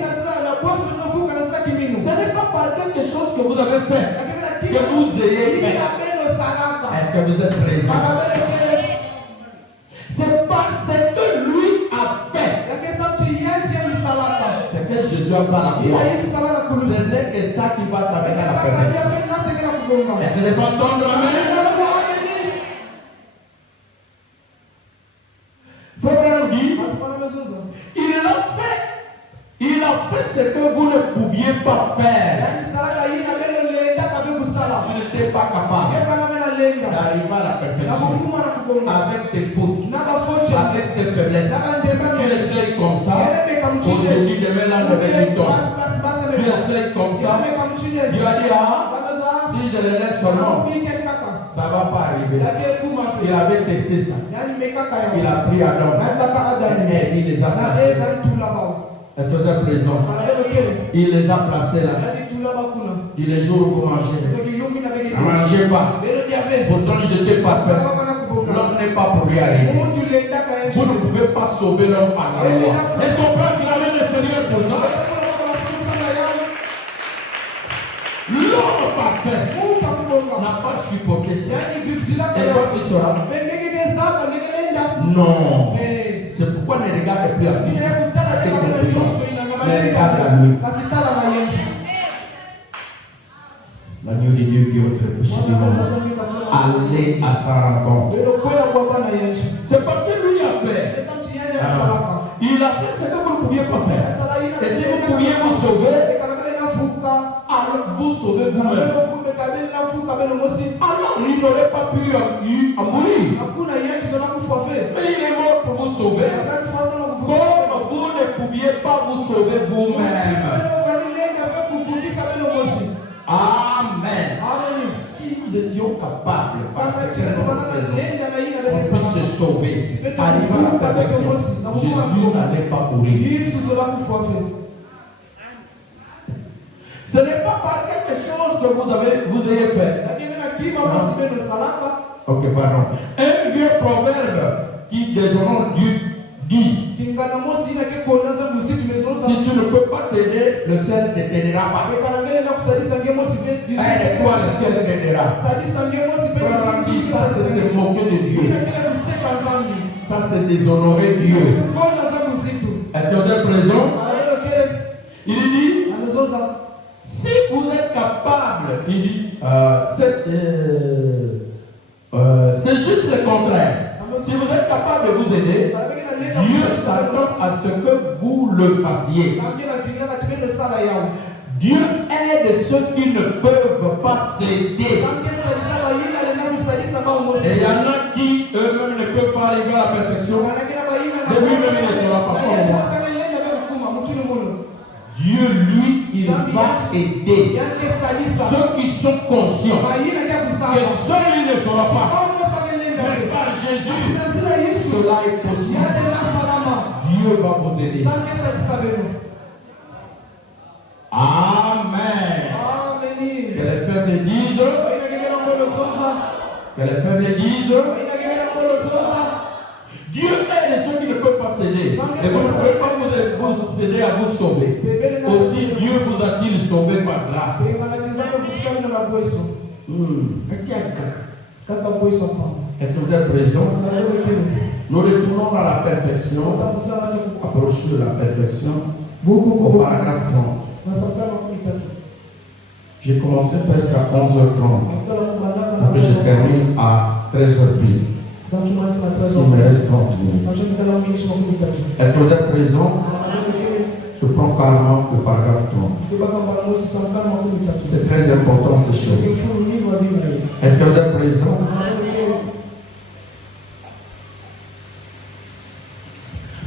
Ce n'est pas par quelque chose que vous avez fait que vous ayez fait. Est-ce que vous êtes présents? C'est par ce que lui a fait. C'est que Jésus a fait la croix. Ce n'est que ça qui va t'amener à la perfection. Est-ce que vous pas entendre amen? Frère dit, il a fait ce que vous ne pouviez pas faire. Tu n'étais pas capable d'arriver à la perfection avec tes fautes, avec tes faiblesses. Tu essayes comme ça. Aujourd'hui, demain, là, le résultat. Tu essayes comme ça. Tu as dit, si je le laisse seulement, ça ne va pas arriver. Il avait testé ça. Il a pris Adam. Et il les a placés. Est-ce que vous êtes présents? Il les a placés là. Il les jours où vous mangez. Ne mangez pas. Pourtant, ils étaient parfaits. L'homme n'est pas pour y arriver. Vous ne pouvez pas sauver l'homme par la loi. Est-ce qu'on peut acclamer le Seigneur pour ça? L'homme parfait n'a pas supporté ça. Et toi, tu seras. Non. C'est pourquoi ne regarde plus à lui. Mais regarde à lui. L'agneau de Dieu qui ôte le péché du monde. Allez à sa rencontre. C'est parce que lui a fait. Il a fait ce que vous ne pouviez pas faire. Et si vous pouviez vous sauver, alors vous sauvez vous-même. Alors il n'aurait pas pu mourir. Mais il est mort pour vous sauver. Comme vous ne pouviez pas vous sauver vous-même. Amen. Si nous étions capables, parce que on puisse se sauver, arriver à la perfection, Jésus n'allait pas mourir. Ce n'est pas par quelque chose que vous ayez fait. Ok, pardon. Un vieux proverbe qui déshonore Dieu dit: si tu ne peux pas t'aider, le ciel ne t'aidera pas. Aide-toi, le ciel t'aidera. Ça, c'est se moquer de Dieu. Ça, c'est déshonorer Dieu. Est-ce que vous êtes présent? Il dit: si vous êtes capable, il dit, c'est juste le contraire. Si vous êtes capable de vous aider, Dieu s'attend à ce que vous le fassiez. Dieu aide ceux qui ne peuvent pas s'aider. Et il y en a qui eux-mêmes ne peuvent pas arriver à la perfection. De lui-même, il ne sera pas comme moi. Dieu, lui, il va aider ceux qui sont conscients que seul il ne sera pas. Mais par Jésus, cela est possible. Dieu va vous aider. Amen. Que les faibles disent. Que les faibles disent. Dieu aide ceux qui ne peuvent pas s'aider. Et vous ne pouvez pas vous aider à vous sauver. Aussi Dieu vous a-t-il sauvé par grâce. Est-ce que vous êtes présents? Nous retournons à la perfection. Approche de la perfection. Au paragraphe 30. J'ai commencé presque à 11h30. Après je termine à 13h pile. Il me reste 30 minutes. Est-ce que vous êtes présents? Je prends carrément le paragraphe 30. C'est très important ces choses. Est-ce que vous êtes présents?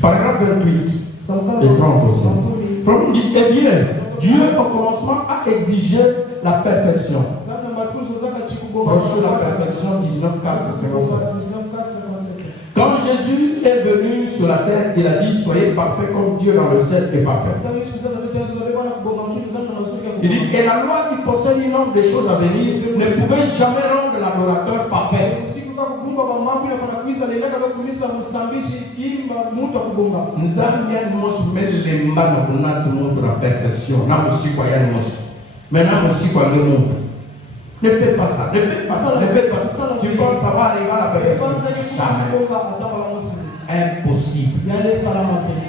Paragraphe 28 et 30 aussi. Eh bien, Dieu au commencement a exigé la perfection. Proche de la perfection, 19:4-57. Quand Jésus est venu sur la terre, il a dit: soyez parfaits comme Dieu dans le ciel est parfait. Il dit: et la loi qui possède une nombre de choses à venir ne pouvait jamais rendre l'adorateur parfait. Ne fais pas ça, ne fais pas ça, ne fais pas ça. Tu penses que ça va arriver à la perfection? Impossible.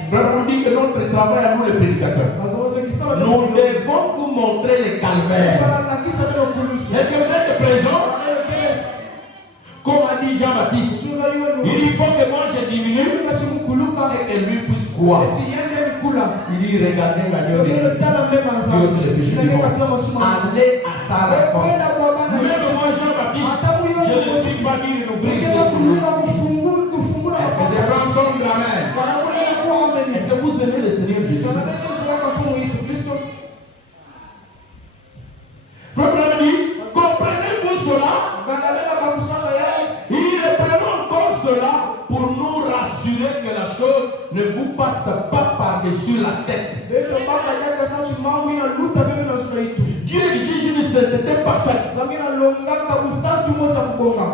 Frère, on dit que notre travail à nous les prédicateurs, nous devons vous montrer les calvaires. Est-ce que vous êtes présents? Comme a dit Jean-Baptiste, il faut que moi je diminue et que lui puisse croire. Il dit, regardez l'agneau de Dieu, le péché du monde. Allez à sa rencontre. Même moi Jean-Baptiste, je ne suis pas dit de nous briser sur nous. Est-ce que je rencontre la main? Est-ce que vous aimez le Seigneur Jésus? Frère Branham dit, comprenez-vous cela? Il prend encore cela pour nous rassurer que la chose ne vous passe pas par-dessus la tête. Dieu juge une sainteté parfaite.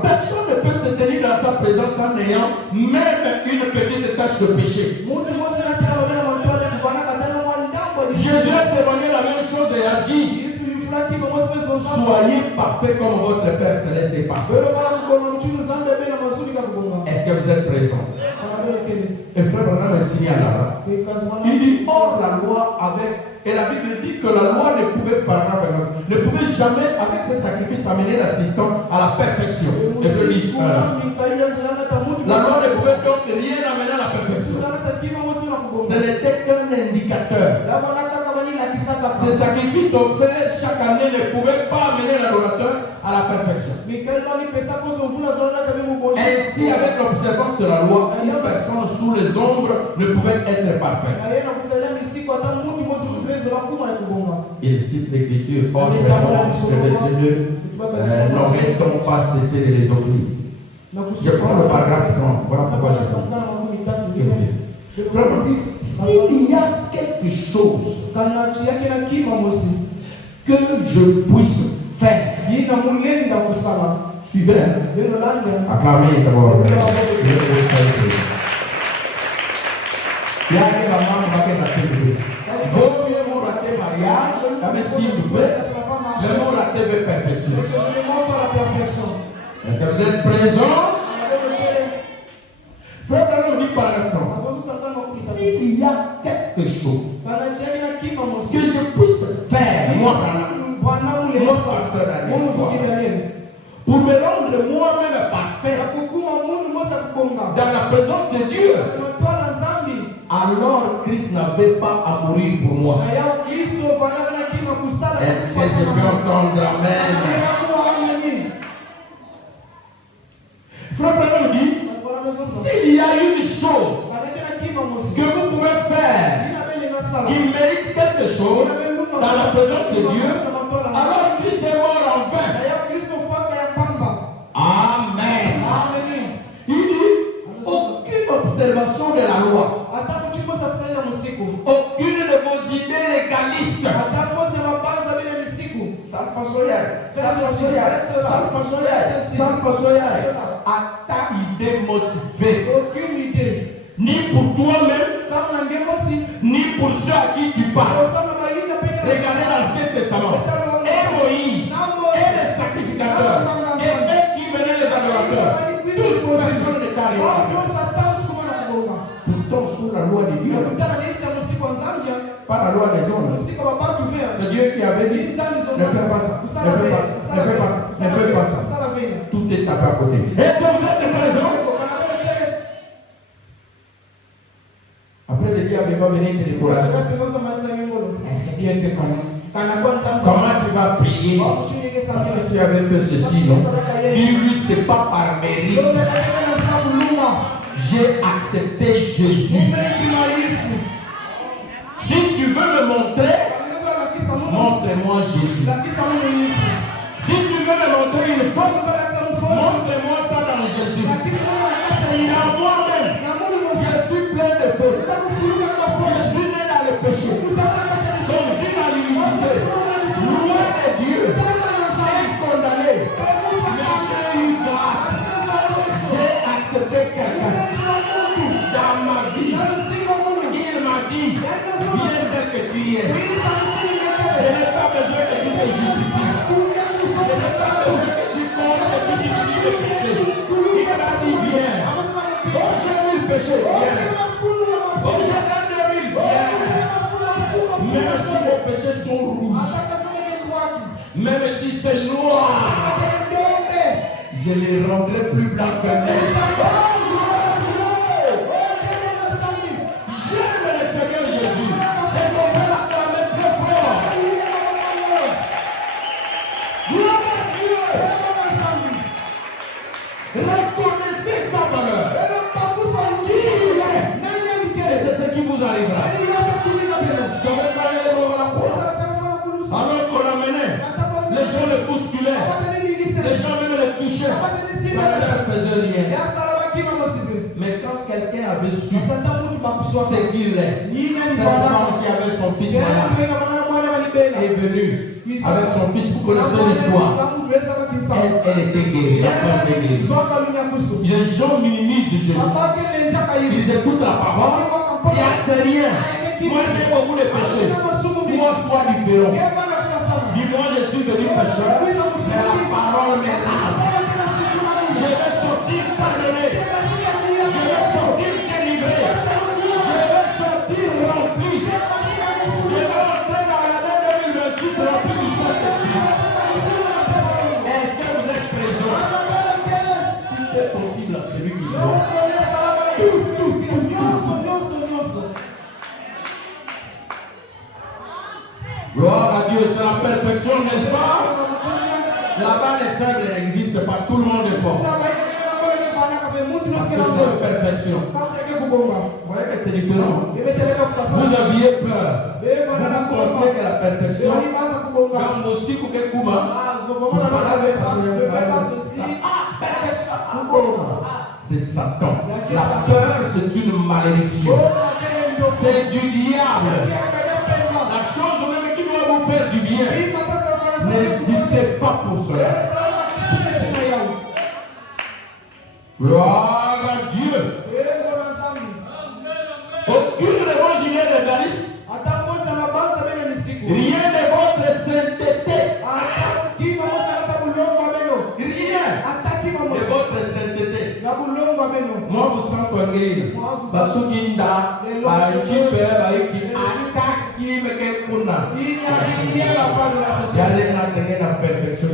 Personne ne peut se tenir dans sa présence en ayant même une petite tache de péché. Jésus a témoigné la même chose et a dit, soyez parfaits comme votre Père Céleste est parfait. Est-ce que vous êtes présents? Et frère Branham a signé là. Il dit, or la loi avec, et la Bible dit que la loi ne pouvait jamais avec ses sacrifices amener l'assistant à la perfection. Et je dis, la loi ne pouvait donc rien amener à la perfection. Ce n'était qu'un indicateur. Ces sacrifices offerts chaque année ne pouvaient pas amener l'adorateur à la perfection. Ainsi, avec l'observance de la loi, une personne sous les ombres ne pouvait être parfaite. Il cite l'Écriture, or que le Seigneur n'aurait-on pas cessé de les offrir. Je prends le paragraphe 100. Voilà pourquoi je sais. S'il y a quelque chose que je puisse faire, suivez, acclamez d'abord. Il y a des mamans qui ont raté mariage, mais s'il vous plaît, le mot raté veut perfection. Est-ce que vous êtes présents? Frère Branham dit par exemple, s'il y a quelque chose que je puisse faire, moi, pasteur Daniel, pour me rendre moi-même parfait dans la présence de Dieu, alors Christ n'avait pas à mourir pour moi. Est-ce que je peux entendre amen? Frère Branham dit, s'il y a une chose que vous pouvez faire qui mérite quelque chose dans la présence de Dieu, alors Christ est mort en vain. Amen. Il dit, aucune observation de la loi, aucune de vos idées légalistes, à ta idée motivée, aucune idée, ni pour toi-même, ni pour ceux à qui tu parles. Regardez l'Ancien Testament, et Moïse, et les sacrificateurs, et eux qui venaient les adorateurs, tous personne n'est arrivé. Pourtant, sous la loi de Dieu, pas la loi des hommes, c'est Dieu qui avait dit, ne fais pas ça, ne fais pas ça, ne fais pas ça, ne fais pas ça. Tout est tapé à côté. Est-ce que vous êtes présents? Après, le diable va venir te décourager. Est-ce que Dieu te connaît? Comment tu vas prier? Parce que tu avais fait ceci, non? Dis-lui, c'est pas par mérite. J'ai accepté Jésus. Si tu veux me montrer, montre-moi Jésus. Si tu veux me montrer une faute, montre-moi ça dans Jésus. Dans moi-même, je suis plein de fautes. Je suis né dans le péché. Son signe à l'humilité. Loin de Dieu. Et condamné. Mais j'ai eu grâce. J'ai accepté rien. Je n'ai pas besoin que tu me justifies. Je n'ai pas besoin que tu comptes et que tu finis le péché. Il va si bien. Oh, j'ai mis le péché, bien. Oh, j'ai donné le bien. Même si mes péchés sont rouges, même si c'est noir, je les rendrai plus blancs que neige. J'aime le Seigneur Jésus. Et on peut l'acclamer très fort. Gloire à Dieu. Reconnaissez sa valeur. Qui il est. Et c'est ce qui vous arrivera. Ça va parler de la croix. Alors qu'on l'amenait, les gens le bousculaient. Les gens même les touchaient. Ça ne leur faisait rien. Mais quand quelqu'un avait su ce qu'il est, cette femme qui avait son fils malade est venue avec son fils. Vous connaissez l'histoire. Elle était guérie. La femme était guérie. Les gens minimisent Jésus. Ils écoutent la parole. Il n'y a rien. Moi j'ai beaucoup de péchés. Dis-moi sois différent. Dis-moi je suis venu pécheur. Mais la parole me lave. Je vais sortir pardonné. Je vais sortir délivré. Je vais sortir rempli. Je vais entrer dans l'année 2026 rempli du Saint-Esprit. Est-ce que vous êtes présents? C'est possible à celui qui doit. Gloire à Dieu, c'est la perfection, n'est-ce pas? Là-bas, les faibles n'existent pas, tout le monde est fort. Parce que c'est la perfection. Vous voyez que c'est différent. Vous aviez peur. Vous pensez que la perfection, quand aussi vous êtes Kuma, c'est Satan. La peur, c'est une malédiction. C'est du diable. La chose même qui doit vous faire du bien, n'hésitez pas pour cela. Gloire à Dieu. Aucune réponse du lien de Dalis. Rien de votre sainteté. Rien de votre sainteté. Moi, vous sentez quoi? Parce qu'il y a la perfection.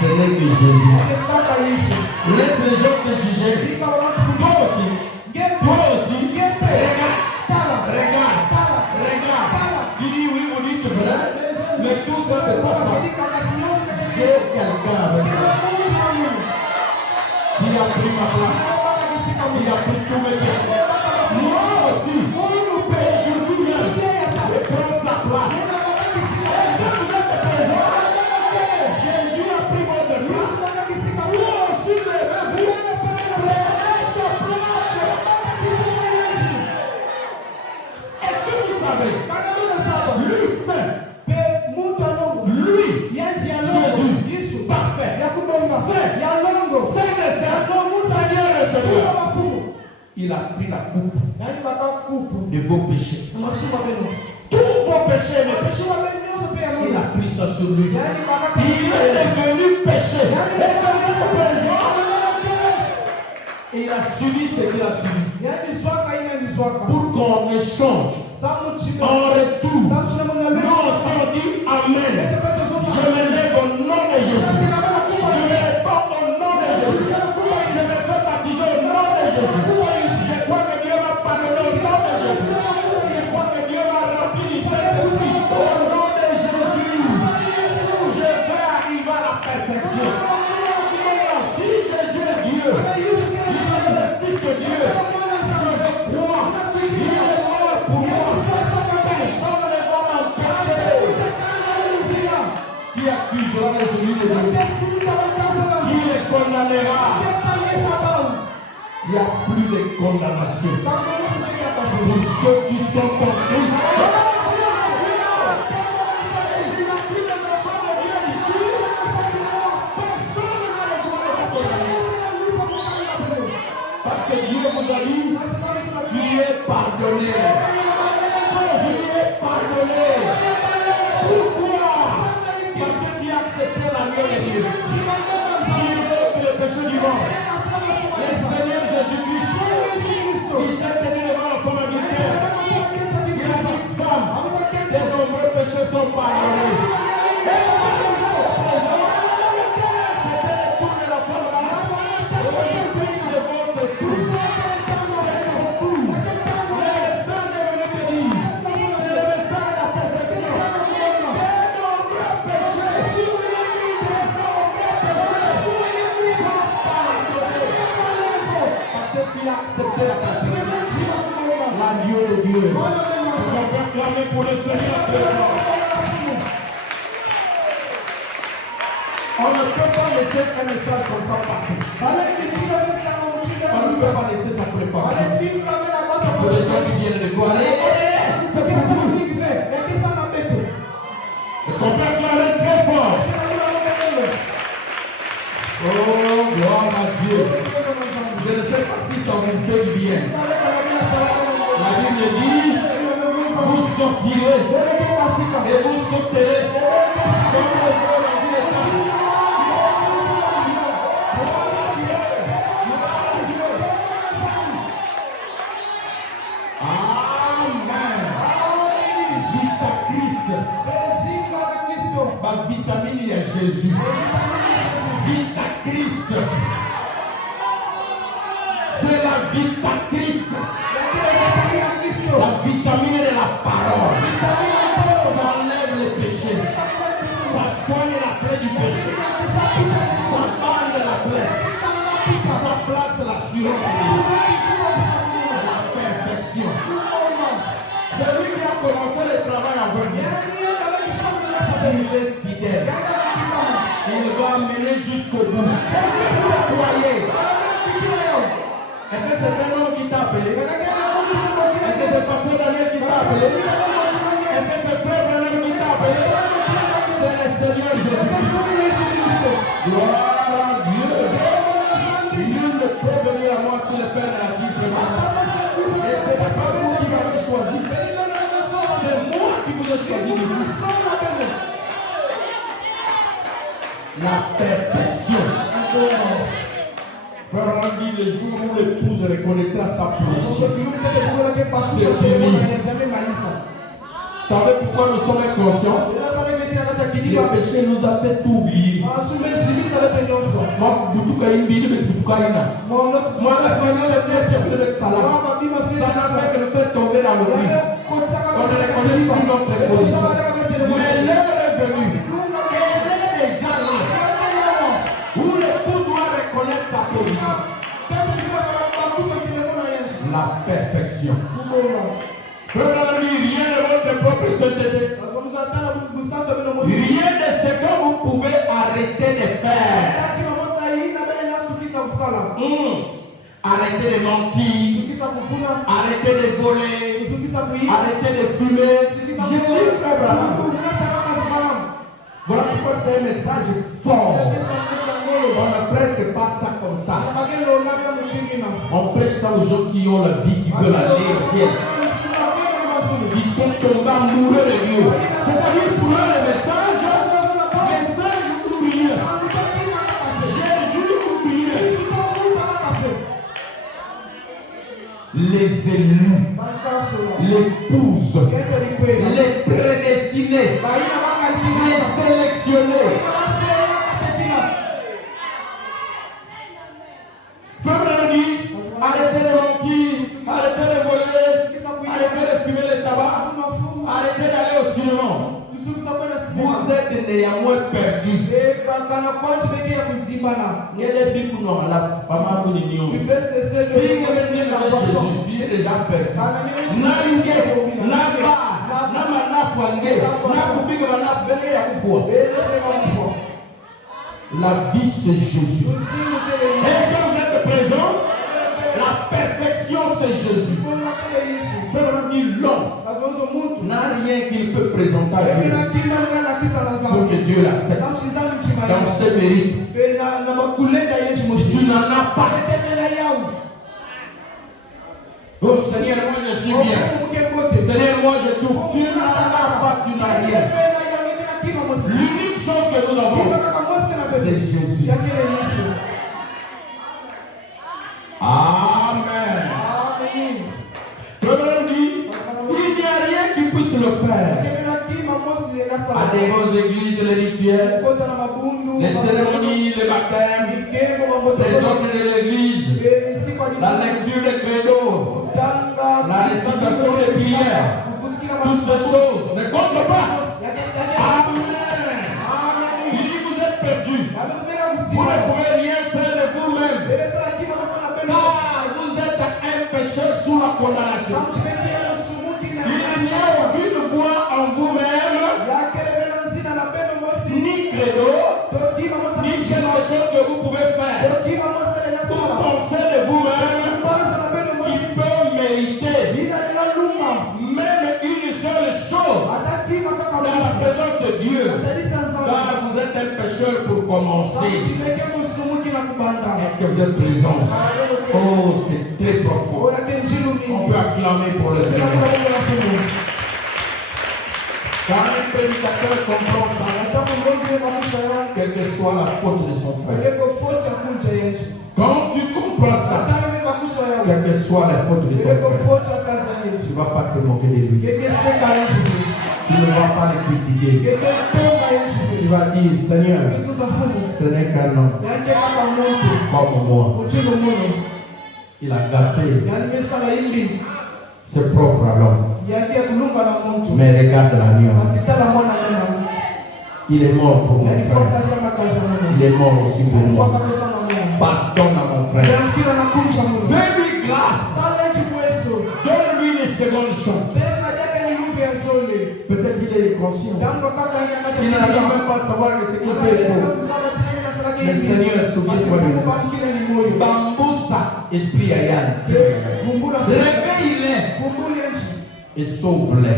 Ce n'est que Jésus. Laisse les gens te juger. Toi aussi. Toi aussi. Regarde. Tu dis oui, vous dites vrai. Mais tout ça, c'est pas ça. J'ai quelqu'un avec moi. Qui a pris ma place. Qui a pris tous mes péchés. Moi aussi. Aujourd'hui même, je prends sa place. Est-ce que vous êtes présents? Jésus a pris votre place. Vous aussi, levez-vous. Prenez sa place. Est-ce que vous savez? Lui saint. Lui, Jésus, parfait. Seigneur. Il a pris la coupe de vos péchés. Tous vos péchés, il a pris ça sur lui. Il est devenu péché. Et il a suivi ce qu'il a suivi. Pour qu'on échange en retour. Nous aussi on dit Amen. Je me lève au nom de Jésus. Je me réponds au nom de Jésus. Je me fais baptiser au nom de Jésus. Je crois que Dieu m'a pardonné au nom de Jésus. Je crois que Dieu m'a rempli du Saint-Esprit au nom de Jésus. Je vais arriver à la perfection. Si Jésus est Dieu, il est le Fils de Dieu. Je crois. Il est mort pour moi. Personne ne va m'empêcher. Qui accusera les élus de Dieu? Qui les condamnera? Il n'y a plus de condamnation pour ceux qui sont en Christ. Parce que Dieu vous a dit, tu es pardonné. Tu es pardonné. Pourquoi? Parce que tu as accepté l'agneau de Dieu. Dieu ôte le péché du monde. Le Seigneur Jésus-Christ, il s'est tenu devant la femme adultère. Il a dit, femme, tes nombreux péchés sont pardonnés. Accepter la perfection. L'adieu de Dieu. On va clamer pour le Seigneur. On ne peut pas laisser un message comme ça passer. On ne peut pas laisser ça préparer. Pour les gens qui viennent de quoi aller. Est-ce qu'on peut clamer très fort? Oh, gloire à Dieu. Je ne sais pas si ça vous fait du bien. La Bible dit, vous sortirez et vous sauterez comme le feu dans une étang. Amen. Vita Christ. Ma vitamine, il y a Jésus. Vita Christ. C'est la vita Christ. La vitamine de la parole. Ça enlève les péchés. Ça soigne la plaie du péché. Ça bande la plaie. Ça place l'assurance. La perfection. Celui qui a commencé le travail en venir, il est fidèle. Il va amener jusqu'au bout. Croyez. Est-ce que c'est un homme qui t'a appelé? Est-ce que c'est pasteur Daniel qui t'a appelé? Est-ce que c'est frère Daniel qui t'a appelé? C'est le Seigneur Jésus-Christ. Gloire à Dieu. Nul ne peut venir à moi si le Père ne l'a dit vraiment. Et ce n'est pas vous qui m'avez choisi. C'est moi qui vous ai choisi. La perfection. Frère, on dit le jour où l'épouse reconnaîtra sa position. C'est fini. Vous savez pourquoi nous sommes inconscients? Le péché nous a fait tout oublier. Moi, ça ne fait que nous faire tomber dans le vide. On ne reconnaît pas notre position. Mais l'heure est venue. Elle est déjà là. Où l'époux doit reconnaître sa position. La perfection. Rien de votre propre sainteté. Rien de ce que vous pouvez arrêter de faire. Arrêtez de mentir. Arrêtez de voler. Arrêtez de fumer. Je lis frère Branham. Voilà pourquoi c'est un message fort. On ne prêche pas ça comme ça. On prêche ça aux gens qui ont la vie, qui veulent aller au ciel. Ils sont tombés amoureux de Dieu. C'est-à-dire pour eux le message oublié. Jésus oublié. Les élus, l'épouse, les prédestinés, les sélectionnés. Arrêtez de mentir, arrêtez de voler, arrêtez de fumer le tabac, arrêtez d'aller au cinéma. Vous êtes néanmoins perdus. Tu peux cesser de tu es déjà perdu. La vie c'est Jésus. Est-ce que vous êtes présent? La perfection c'est Jésus. L'homme n'a rien qu'il peut présenter à Dieu pour que Dieu l'accepte. Dans ses mérites. Tu n'en as pas. Oh Seigneur, moi je réfléchis bien. Seigneur, moi je trouve, tu n'as pas, tu n'as rien. L'unique chose que nous avons, c'est Jésus. Amen. Frère dit, il n'y a rien qui puisse le faire. À des grosses églises, les rituels, les cérémonies, les baptêmes, les ordres de l'église, la lecture des credos, la récitation des prières, toutes ces choses ne comptent pas. Amen. Il dit vous êtes perdus. Vous ne pouvez rien faire de vous-même. Car vous êtes un pécheur sous la condamnation. Il n'y a aucune voix en vous-même, ni credo, ni quelque chose que vous pouvez faire. Pour penser de vous-même, qui peut mériter même une seule chose dans la présence de Dieu. Car vous êtes un pécheur pour commencer. Est-ce que vous êtes présent? Oh, c'est très profond. On peut acclamer pour le Seigneur. Quand un prédicateur comprend ça, quelle que soit la faute de son frère, quand tu comprends ça, quelle que soit la faute de ton frère, tu ne vas pas te moquer de lui. Tu ne vas pas le critiquer. Tu vas dire, Seigneur, ce n'est qu'un homme comme moi. Il a gâté c'est propre à l'homme. Mais regarde l'agneau. Il est mort pour mon frère. Il est mort aussi pour moi. Pardonne à mon frère. Fais-lui grâce. Donne-lui une seconde chance. Peut-être qu'il est conscient. Il n'arrive même pas à savoir ce qu'il fait. Le Seigneur, souviens-toi de nous. Bamboussa, esprit Ayan. Réveille-les et sauve-les.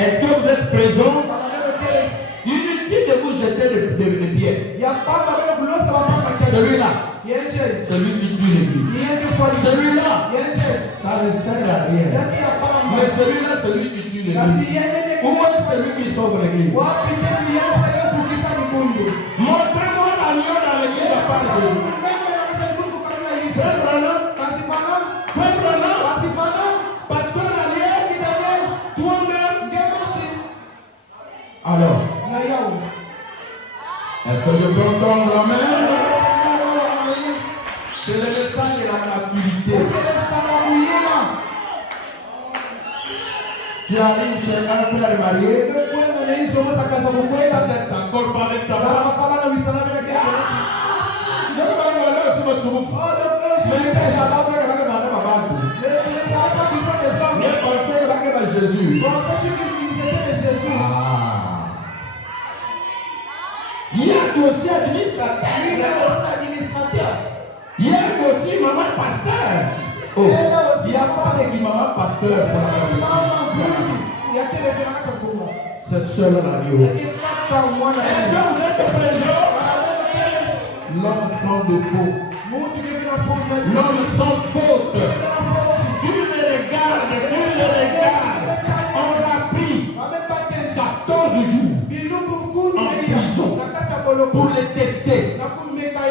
Est-ce que vous êtes présents? Inutile de vous jeter le biais. Celui-là, celui qui tue l'église. Celui-là, ça ne sert à rien. Mais celui-là, celui qui tue l'église. Où est celui qui sauve l'église? Montrez-moi l'agneau dans l'église à part de Jésus. Alors, est-ce que je peux entendre la main? C'est le message de la maturité. Tu arrives chez un frère marié, peut-être c'est encore pas avec sa femme. Jésus. Il y a un dossier administrateur. Il y a un dossier maman pasteur. Oh, il n'y a pas de maman pasteur pour la c'est seul l'agneau. Est-ce que vous êtes présent? L'homme sans défaut. L'homme sans faute. Dieu le regarde, on l'a pris 14 jours en prison pour le tester.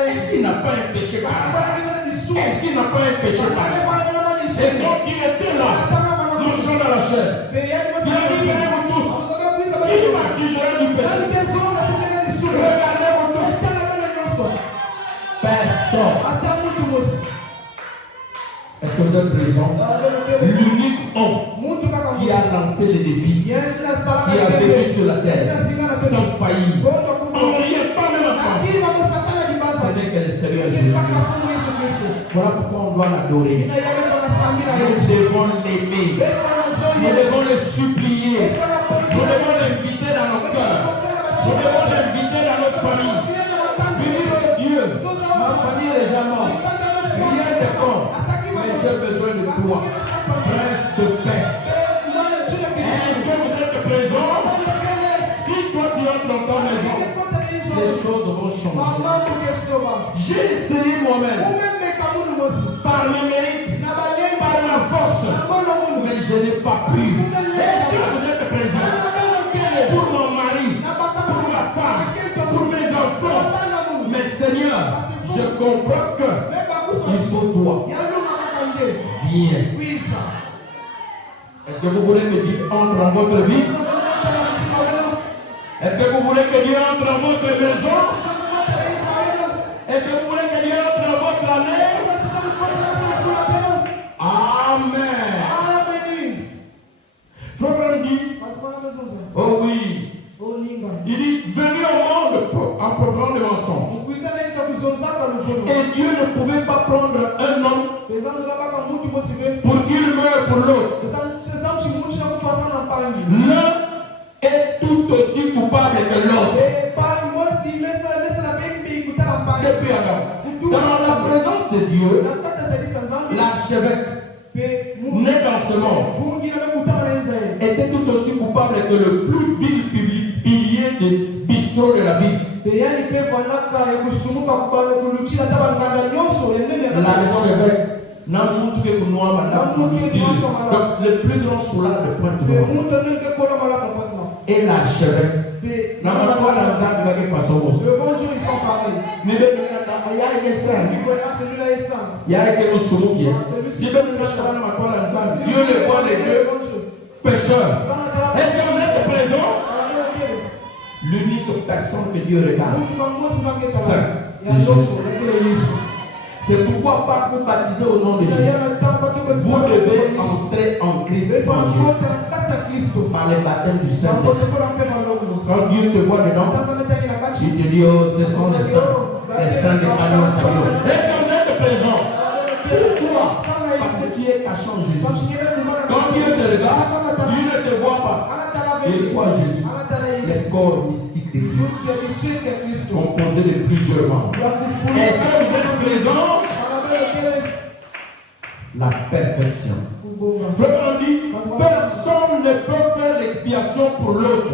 Est-ce qu'il n'a pas un péché par là? Est-ce qu'il n'a pas un péché par là? C'est donc il était là, marchant dans la chair. Regardez-vous tous. Qui m'accuserait du péché? Regardez-vous tous. Personne. Est-ce que vous êtes présent? L'unique homme qui a lancé les défis, qui a vécu sur la terre, sans faillir, on n'y est pas même en France. Ce n'est que le Seigneur Jésus. Voilà pourquoi on doit l'adorer. Nous devons l'aimer. Nous devons le supplier. Nous devons l'inviter dans nos cœurs. Nous devons l'inviter dans notre famille. Bénis Dieu. Ma famille est déjà morte. Rien de bon. Mais j'ai besoin de toi. Prince de paix. Est-ce que vous êtes présent? Si toi tu entres dans ta maison, les choses vont changer. J'ai essayé moi-même par le mérite, par la force, mais pas pur. Est-ce que vous êtes présent? Pour mon mari, pour ma femme, pour mes enfants. Mais Seigneur, je comprends que il faut toi. Bien. Est-ce que vous voulez que Dieu entre dans votre vie? Est-ce que vous voulez que Dieu entre dans votre maison? Est-ce que vous voulez que Dieu entre dans votre année? Amen. Frère dit, oh oui, il dit, venez au monde en provenant de mensonges. Et Dieu ne pouvait pas prendre un homme pour qu'il meure pour l'autre. L'un est tout aussi coupable que l'autre. Depuis alors, dans la présence de Dieu, l'archevêque né dans ce monde était tout aussi coupable que le plus vil pilier des bistrots de la vie. L'archevêque n'a montré que nous le plus grand soulard de Pointe-Noire. Et l'archevêque n'a pas la façon. Devant Dieu, ils sont pareils. Mais il y a quelqu'un qui Dieu le voit les deux pécheurs. Est-ce que vous êtes présent? L'unique personne que Dieu regarde, c'est Jésus. C'est pourquoi pas vous baptiser au nom de Jésus. Vous devez entrer en Christ par le baptême du Saint-Esprit. Quand Dieu te voit dedans, il te dit, oh, ce sont les saints des canons salués. Est-ce que vous êtes présent? Pourquoi? Parce que tu es caché en Jésus. Quand Dieu te regarde, il ne te voit pas. Il voit Jésus. Le corps mystique de Christ, composé de plusieurs membres. Est-ce que vous êtes présent? La perfection. Frère, on dit, personne ne peut faire l'expiation pour l'autre.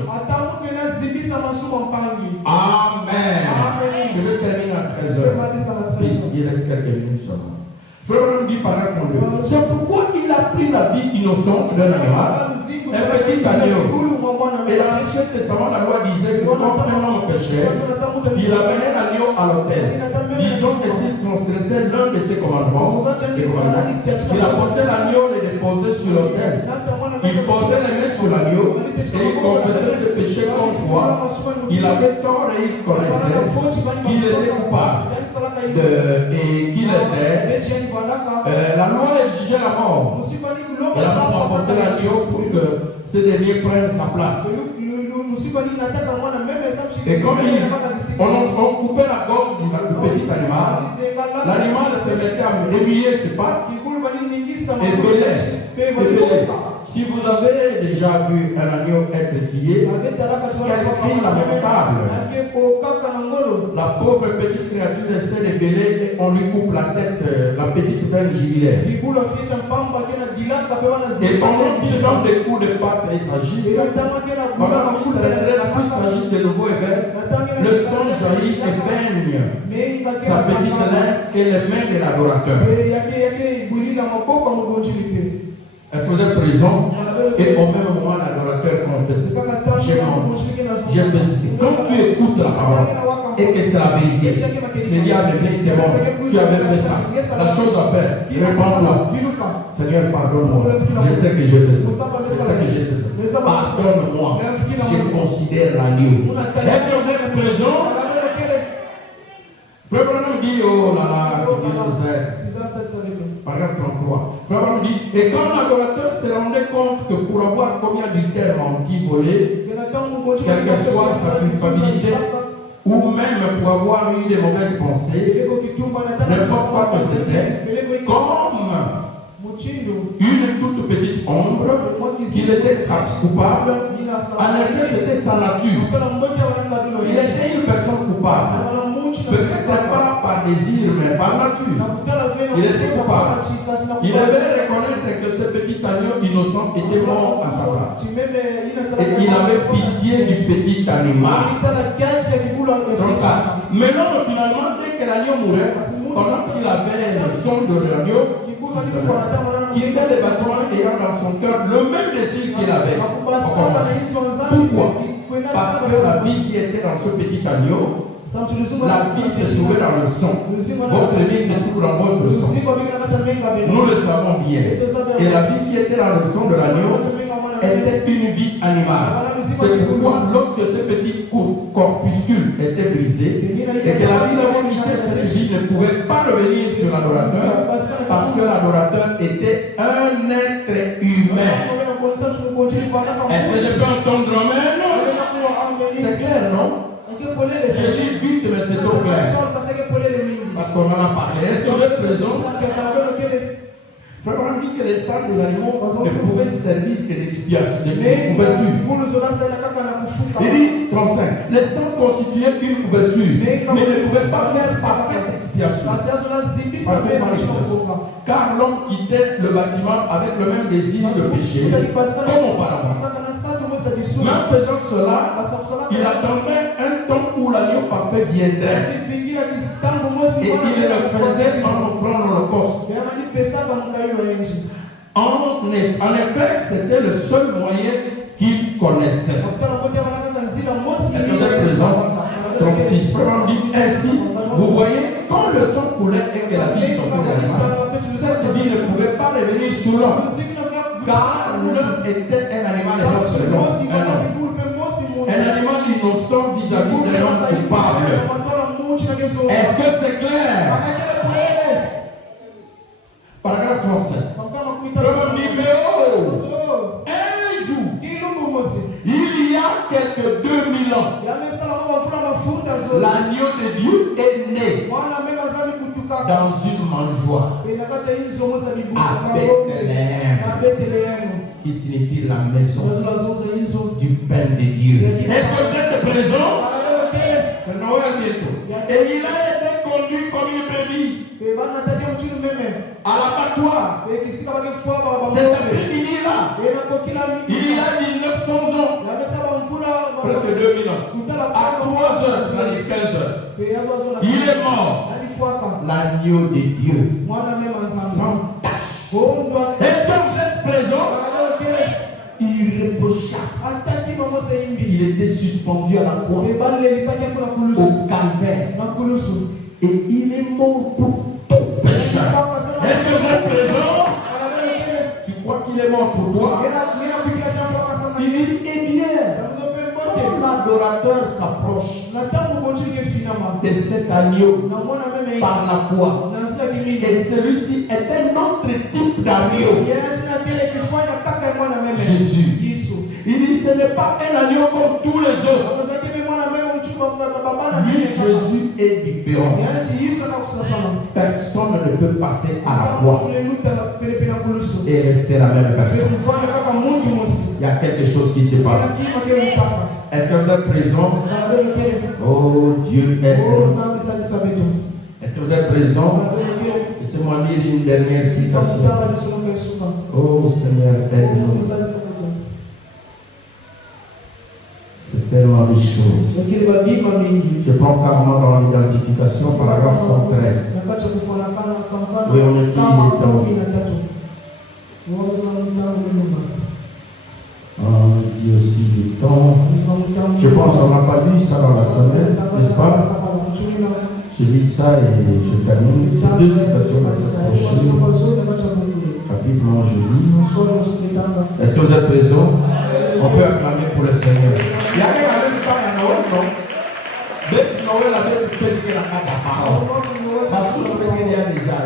Amen. Je vais terminer à 13h. Il reste quelques minutes seulement. Frère, on dit par exemple, c'est pourquoi il a pris la vie innocente d'un animal, un petit agneau. Et dans l'Ancien Testament, la loi disait que quand un homme péchait, il amenait l'agneau à l'autel. Disons que s'il transgressait l'un de ses commandements, il apportait l'agneau et le déposait sur l'autel. Il posait les mains sur l'agneau et il confessait ses péchés contre toi. Il avait tort et il connaissait qu'il était coupable et qu'il était. La loi exigeait la mort. Elle a apporté l'agneau pour que ce dernier prenne sa place. Et comme on coupait la gorge du petit animal, l'animal se mettait à remuer ses pattes et bêlait. Si vous avez déjà vu un agneau être tué, quel cri lamentable! La pauvre petite créature essaie de bêler et on lui coupe la tête, la petite veine jugulaire. Et pendant qu'il donne des coups de patte et s'agit, pendant qu'il se redresse, il s'agit de nouveau et le sang jaillit et baigne sa petite main et les mains de l'adorateur. Est-ce que vous êtes présent? Et au même moment, l'adorateur confesse. J'ai fait ceci. Quand tu écoutes la parole et que c'est la vérité, le diable vient te voir. Tu avais fait ça. La chose à faire, réponds-toi. Seigneur, pardonne-moi. Je sais que j'ai fait ça. Je sais que j'ai fait ça. Pardonne-moi. Je considère l'agneau. Est-ce que vous êtes présent? Frère Branham dit, oh là là, Dieu nous aide. Paragraphe 33. Frère Branham dit, et quand l'adorateur se rendait compte que pour avoir commis adultère, menti, volé, quelle que soit sa culpabilité, ou même pour avoir eu des mauvaises pensées, n'importe quoi que c'était, comme une toute petite ombre, qu'il était coupable, en effet c'était sa nature. Il était une personne coupable. Peut-être pas par désir, mais par nature. Il était coupable. Il devait reconnaître que ce petit agneau innocent était mort à sa place. Et il avait pitié du petit animal. Mais non, finalement, dès que l'agneau mourait, pendant qu'il avait le son de l'agneau, qui était le bâtiment ayant dans son cœur le même désir qu'il avait. Pourquoi? Parce que la vie qui était dans ce petit agneau, la vie se trouvait dans le son. Votre vie se trouve dans votre son. Nous le savons bien. Et la vie qui était dans le son de l'agneau était une vie animale. C'est pourquoi lorsque ce petit corpuscule était brisé et que la vie d'avant quitté cette vie ne pouvait pas revenir sur l'adorateur parce que l'adorateur était un être humain. Est-ce que je peux entendre amen? C'est clair, non? Je lis vite, mais c'est trop clair. Parce qu'on en a parlé. Est-ce que vous êtes présents? Frère, on dit que les sangs des animaux ne pouvaient servir que d'expiation, de couverture. Il dit 35. Les sangs constituaient une couverture, mais ne pouvaient pas faire parfaite expiation. Car l'homme quittait le bâtiment avec le même désir de péché, comme auparavant. Mais en faisant cela, il attendait un temps où l'agneau parfait viendrait. Et il le faisait en offrant l'holocauste. En effet, c'était le seul moyen qu'il connaissait. Est-ce que vous êtes présent? Donc, si vraiment dit ainsi, vous voyez, quand le sang coulait et que la vie sortait de l'animal, cette vie ne pouvait pas revenir sur l'homme. Car l'homme était un animal et l'autre l'homme. Un animal innocent vis-à-vis d'un homme coupable. Est-ce que c'est clair? Paragraphe 37. Le numéro. Un jour, il y a quelques 2000 ans, l'agneau de Dieu est né dans une mangeoire à Bethléem, qui signifie la maison du pain de Dieu. Est-ce que vous êtes présent? C'est Noël bientôt. Et il a été conduit comme une brebis à l'abattoir. Cet après-midi-là, il y a 1900 ans, presque 2000 ans, à 3 heures, c'est-à-dire 15 heures, il est mort. L'agneau de Dieu, sans tache. Est-ce que vous êtes présent? Irréprochable. Il était suspendu à la croix, au calvaire, et il est mort pour tout pécheur. Est-ce que vous êtes présent? Tu crois qu'il est mort pour toi? Il dit, eh bien, quand l'adorateur s'approche de cet agneau par la foi, et celui-ci est un autre type d'agneau, Jésus. Il dit, ce n'est pas un agneau comme tous les autres. Lui, Jésus est différent. Personne ne peut passer à la croix et rester la même personne. Il y a quelque chose qui se passe. Est-ce que vous êtes présent? Oh, Dieu aide-nous. Est-ce que vous êtes présent? Laissez-moi lire une dernière citation. Oh Seigneur, aide-nous. C'est tellement des choses. Je prends carrément dans l'identification, paragraphe 113. Oui, on est dit dit aussi du temps. Je pense qu'on n'a pas lu ça dans la semaine, n'est-ce pas? Je lis ça et je termine. C'est deux citations rapidement, je lis. Est-ce que vous êtes présents? On peut acclamer pour le Seigneur. Il y a même pas à Noël, non? Dès que Noël avait fait que la carte à parole, ça souffre qu'il y a déjà.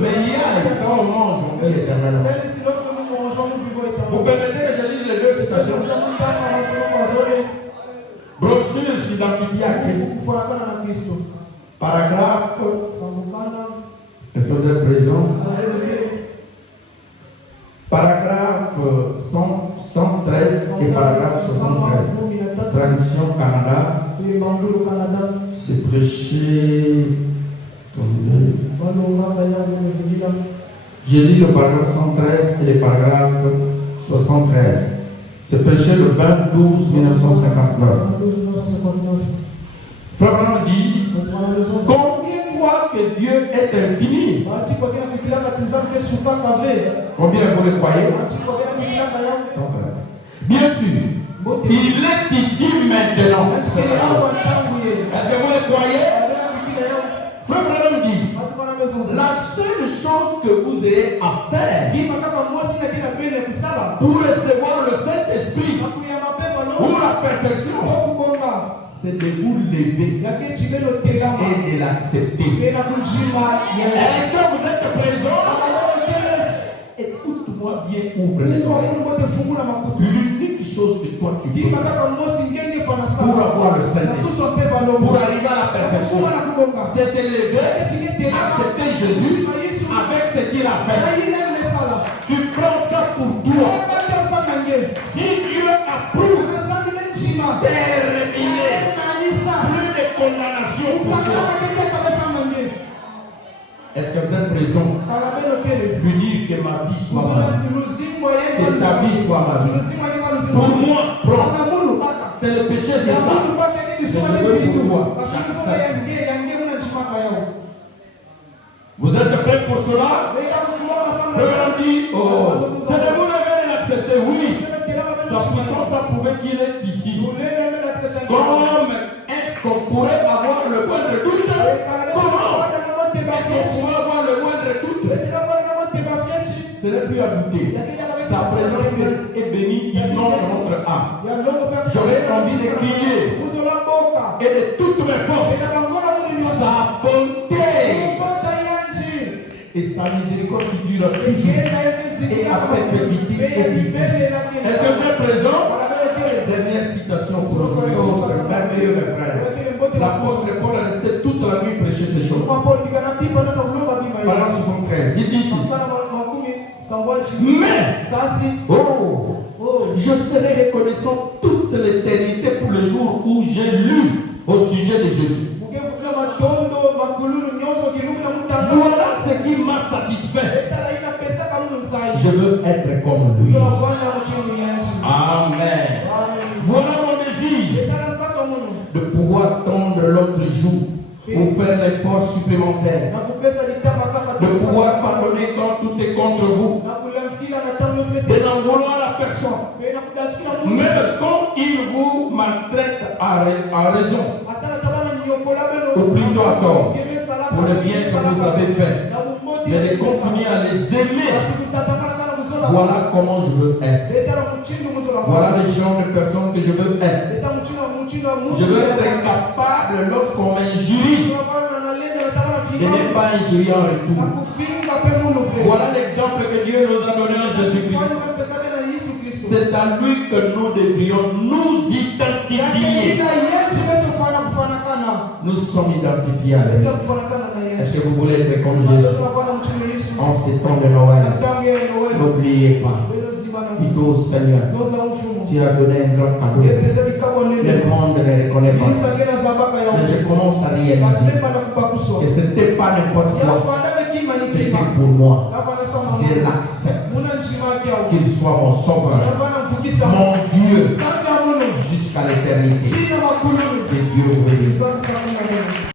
Mais il y a, quand on mange, on vit éternellement. Vous permettez que je lise les deux citations? Brochure s'identifie à Christ. Paragraphe. Est-ce que vous êtes présents? Paragraphe 113 et paragraphe 73. Traduction Canada. C'est prêché. J'ai lu le paragraphe 113 et le paragraphe 73. C'est prêché le 20-12-1959. Frère dit, combien croient que Dieu est infini. Combien vous le croyez? Sans crainte. Bien sûr, il est ici maintenant. Est-ce que vous le croyez? Frère Branham dit, la seule chose que vous ayez à faire pour recevoir le Saint-Esprit pour la perfection, c'est de vous lever et de l'accepter. Est-ce que vous êtes présent? Écoute-moi bien, ouvre les oreilles. L'unique chose que toi tu peux faire pour avoir le Saint-Esprit, pour arriver à la perfection, c'est de lever, accepter Jésus avec ce qu'il a fait. Tu prends ça pour toi. Si Dieu approuve, terminé, plus de condamnation pour toi. Est-ce que vous êtes présent? Lui dire que ma vie soit ma vie, que ta vie soit ma vie. Pour moi, propre. C'est le péché, c'est ça. Je veux pour toi. Vous êtes prêts pour cela? Le dit, oh, c'est de vous lever et l'accepter, oui. Sa puissance a prouvé qu'il est ici. Comme est-ce qu'on pourrait avoir le moindre doute? Comment est-ce qu'on pourrait avoir le moindre doute? Ce n'est plus à douter. Sa présence est bénie, inonde notre âme. J'aurais envie de crier et de toutes mes forces sa bonté et sa miséricorde qui dure toujours et à perpétuité et d'ici. Est-ce que vous êtes présent? Dernière citation pour aujourd'hui. Oh, c'est merveilleux, mes frères. L'apôtre Paul est resté toute la nuit prêcher ces choses. Pendant 73, il dit ici. Mais, je serai reconnaissant toute l'éternité pour le jour où j'ai lu au sujet de Jésus. Voilà ce qui m'a satisfait. Je veux être comme lui. Amen. Voilà mon désir de pouvoir tendre l'autre jour pour faire l'effort supplémentaire, de pouvoir pardonner quand tout est contre vous, et d'en vouloir la personne, même quand il vous maltraite à raison, ou plutôt à tort, pour le bien que vous avez fait, mais de continuer à les aimer. Voilà comment je veux être. Voilà les genres de personnes que je veux être. Je veux être capable lorsqu'on m'injurie de ne pas injurier en retour. Voilà l'exemple que Dieu nous a donné en Jésus-Christ. C'est à lui que nous devrions nous identifier. Nous sommes identifiés à lui. Est-ce que vous voulez être comme Jésus en ces temps de Noël? N'oubliez pas. Plutôt, Seigneur, tu as donné un grand cadeau. Le monde ne reconnaît pas ça. Mais je commence à réaliser que ce n'était pas n'importe quoi. C'était pour moi. Je l'accepte. Qu'il soit mon sauveur, mon Dieu, jusqu'à l'éternité. Que Dieu vous bénisse.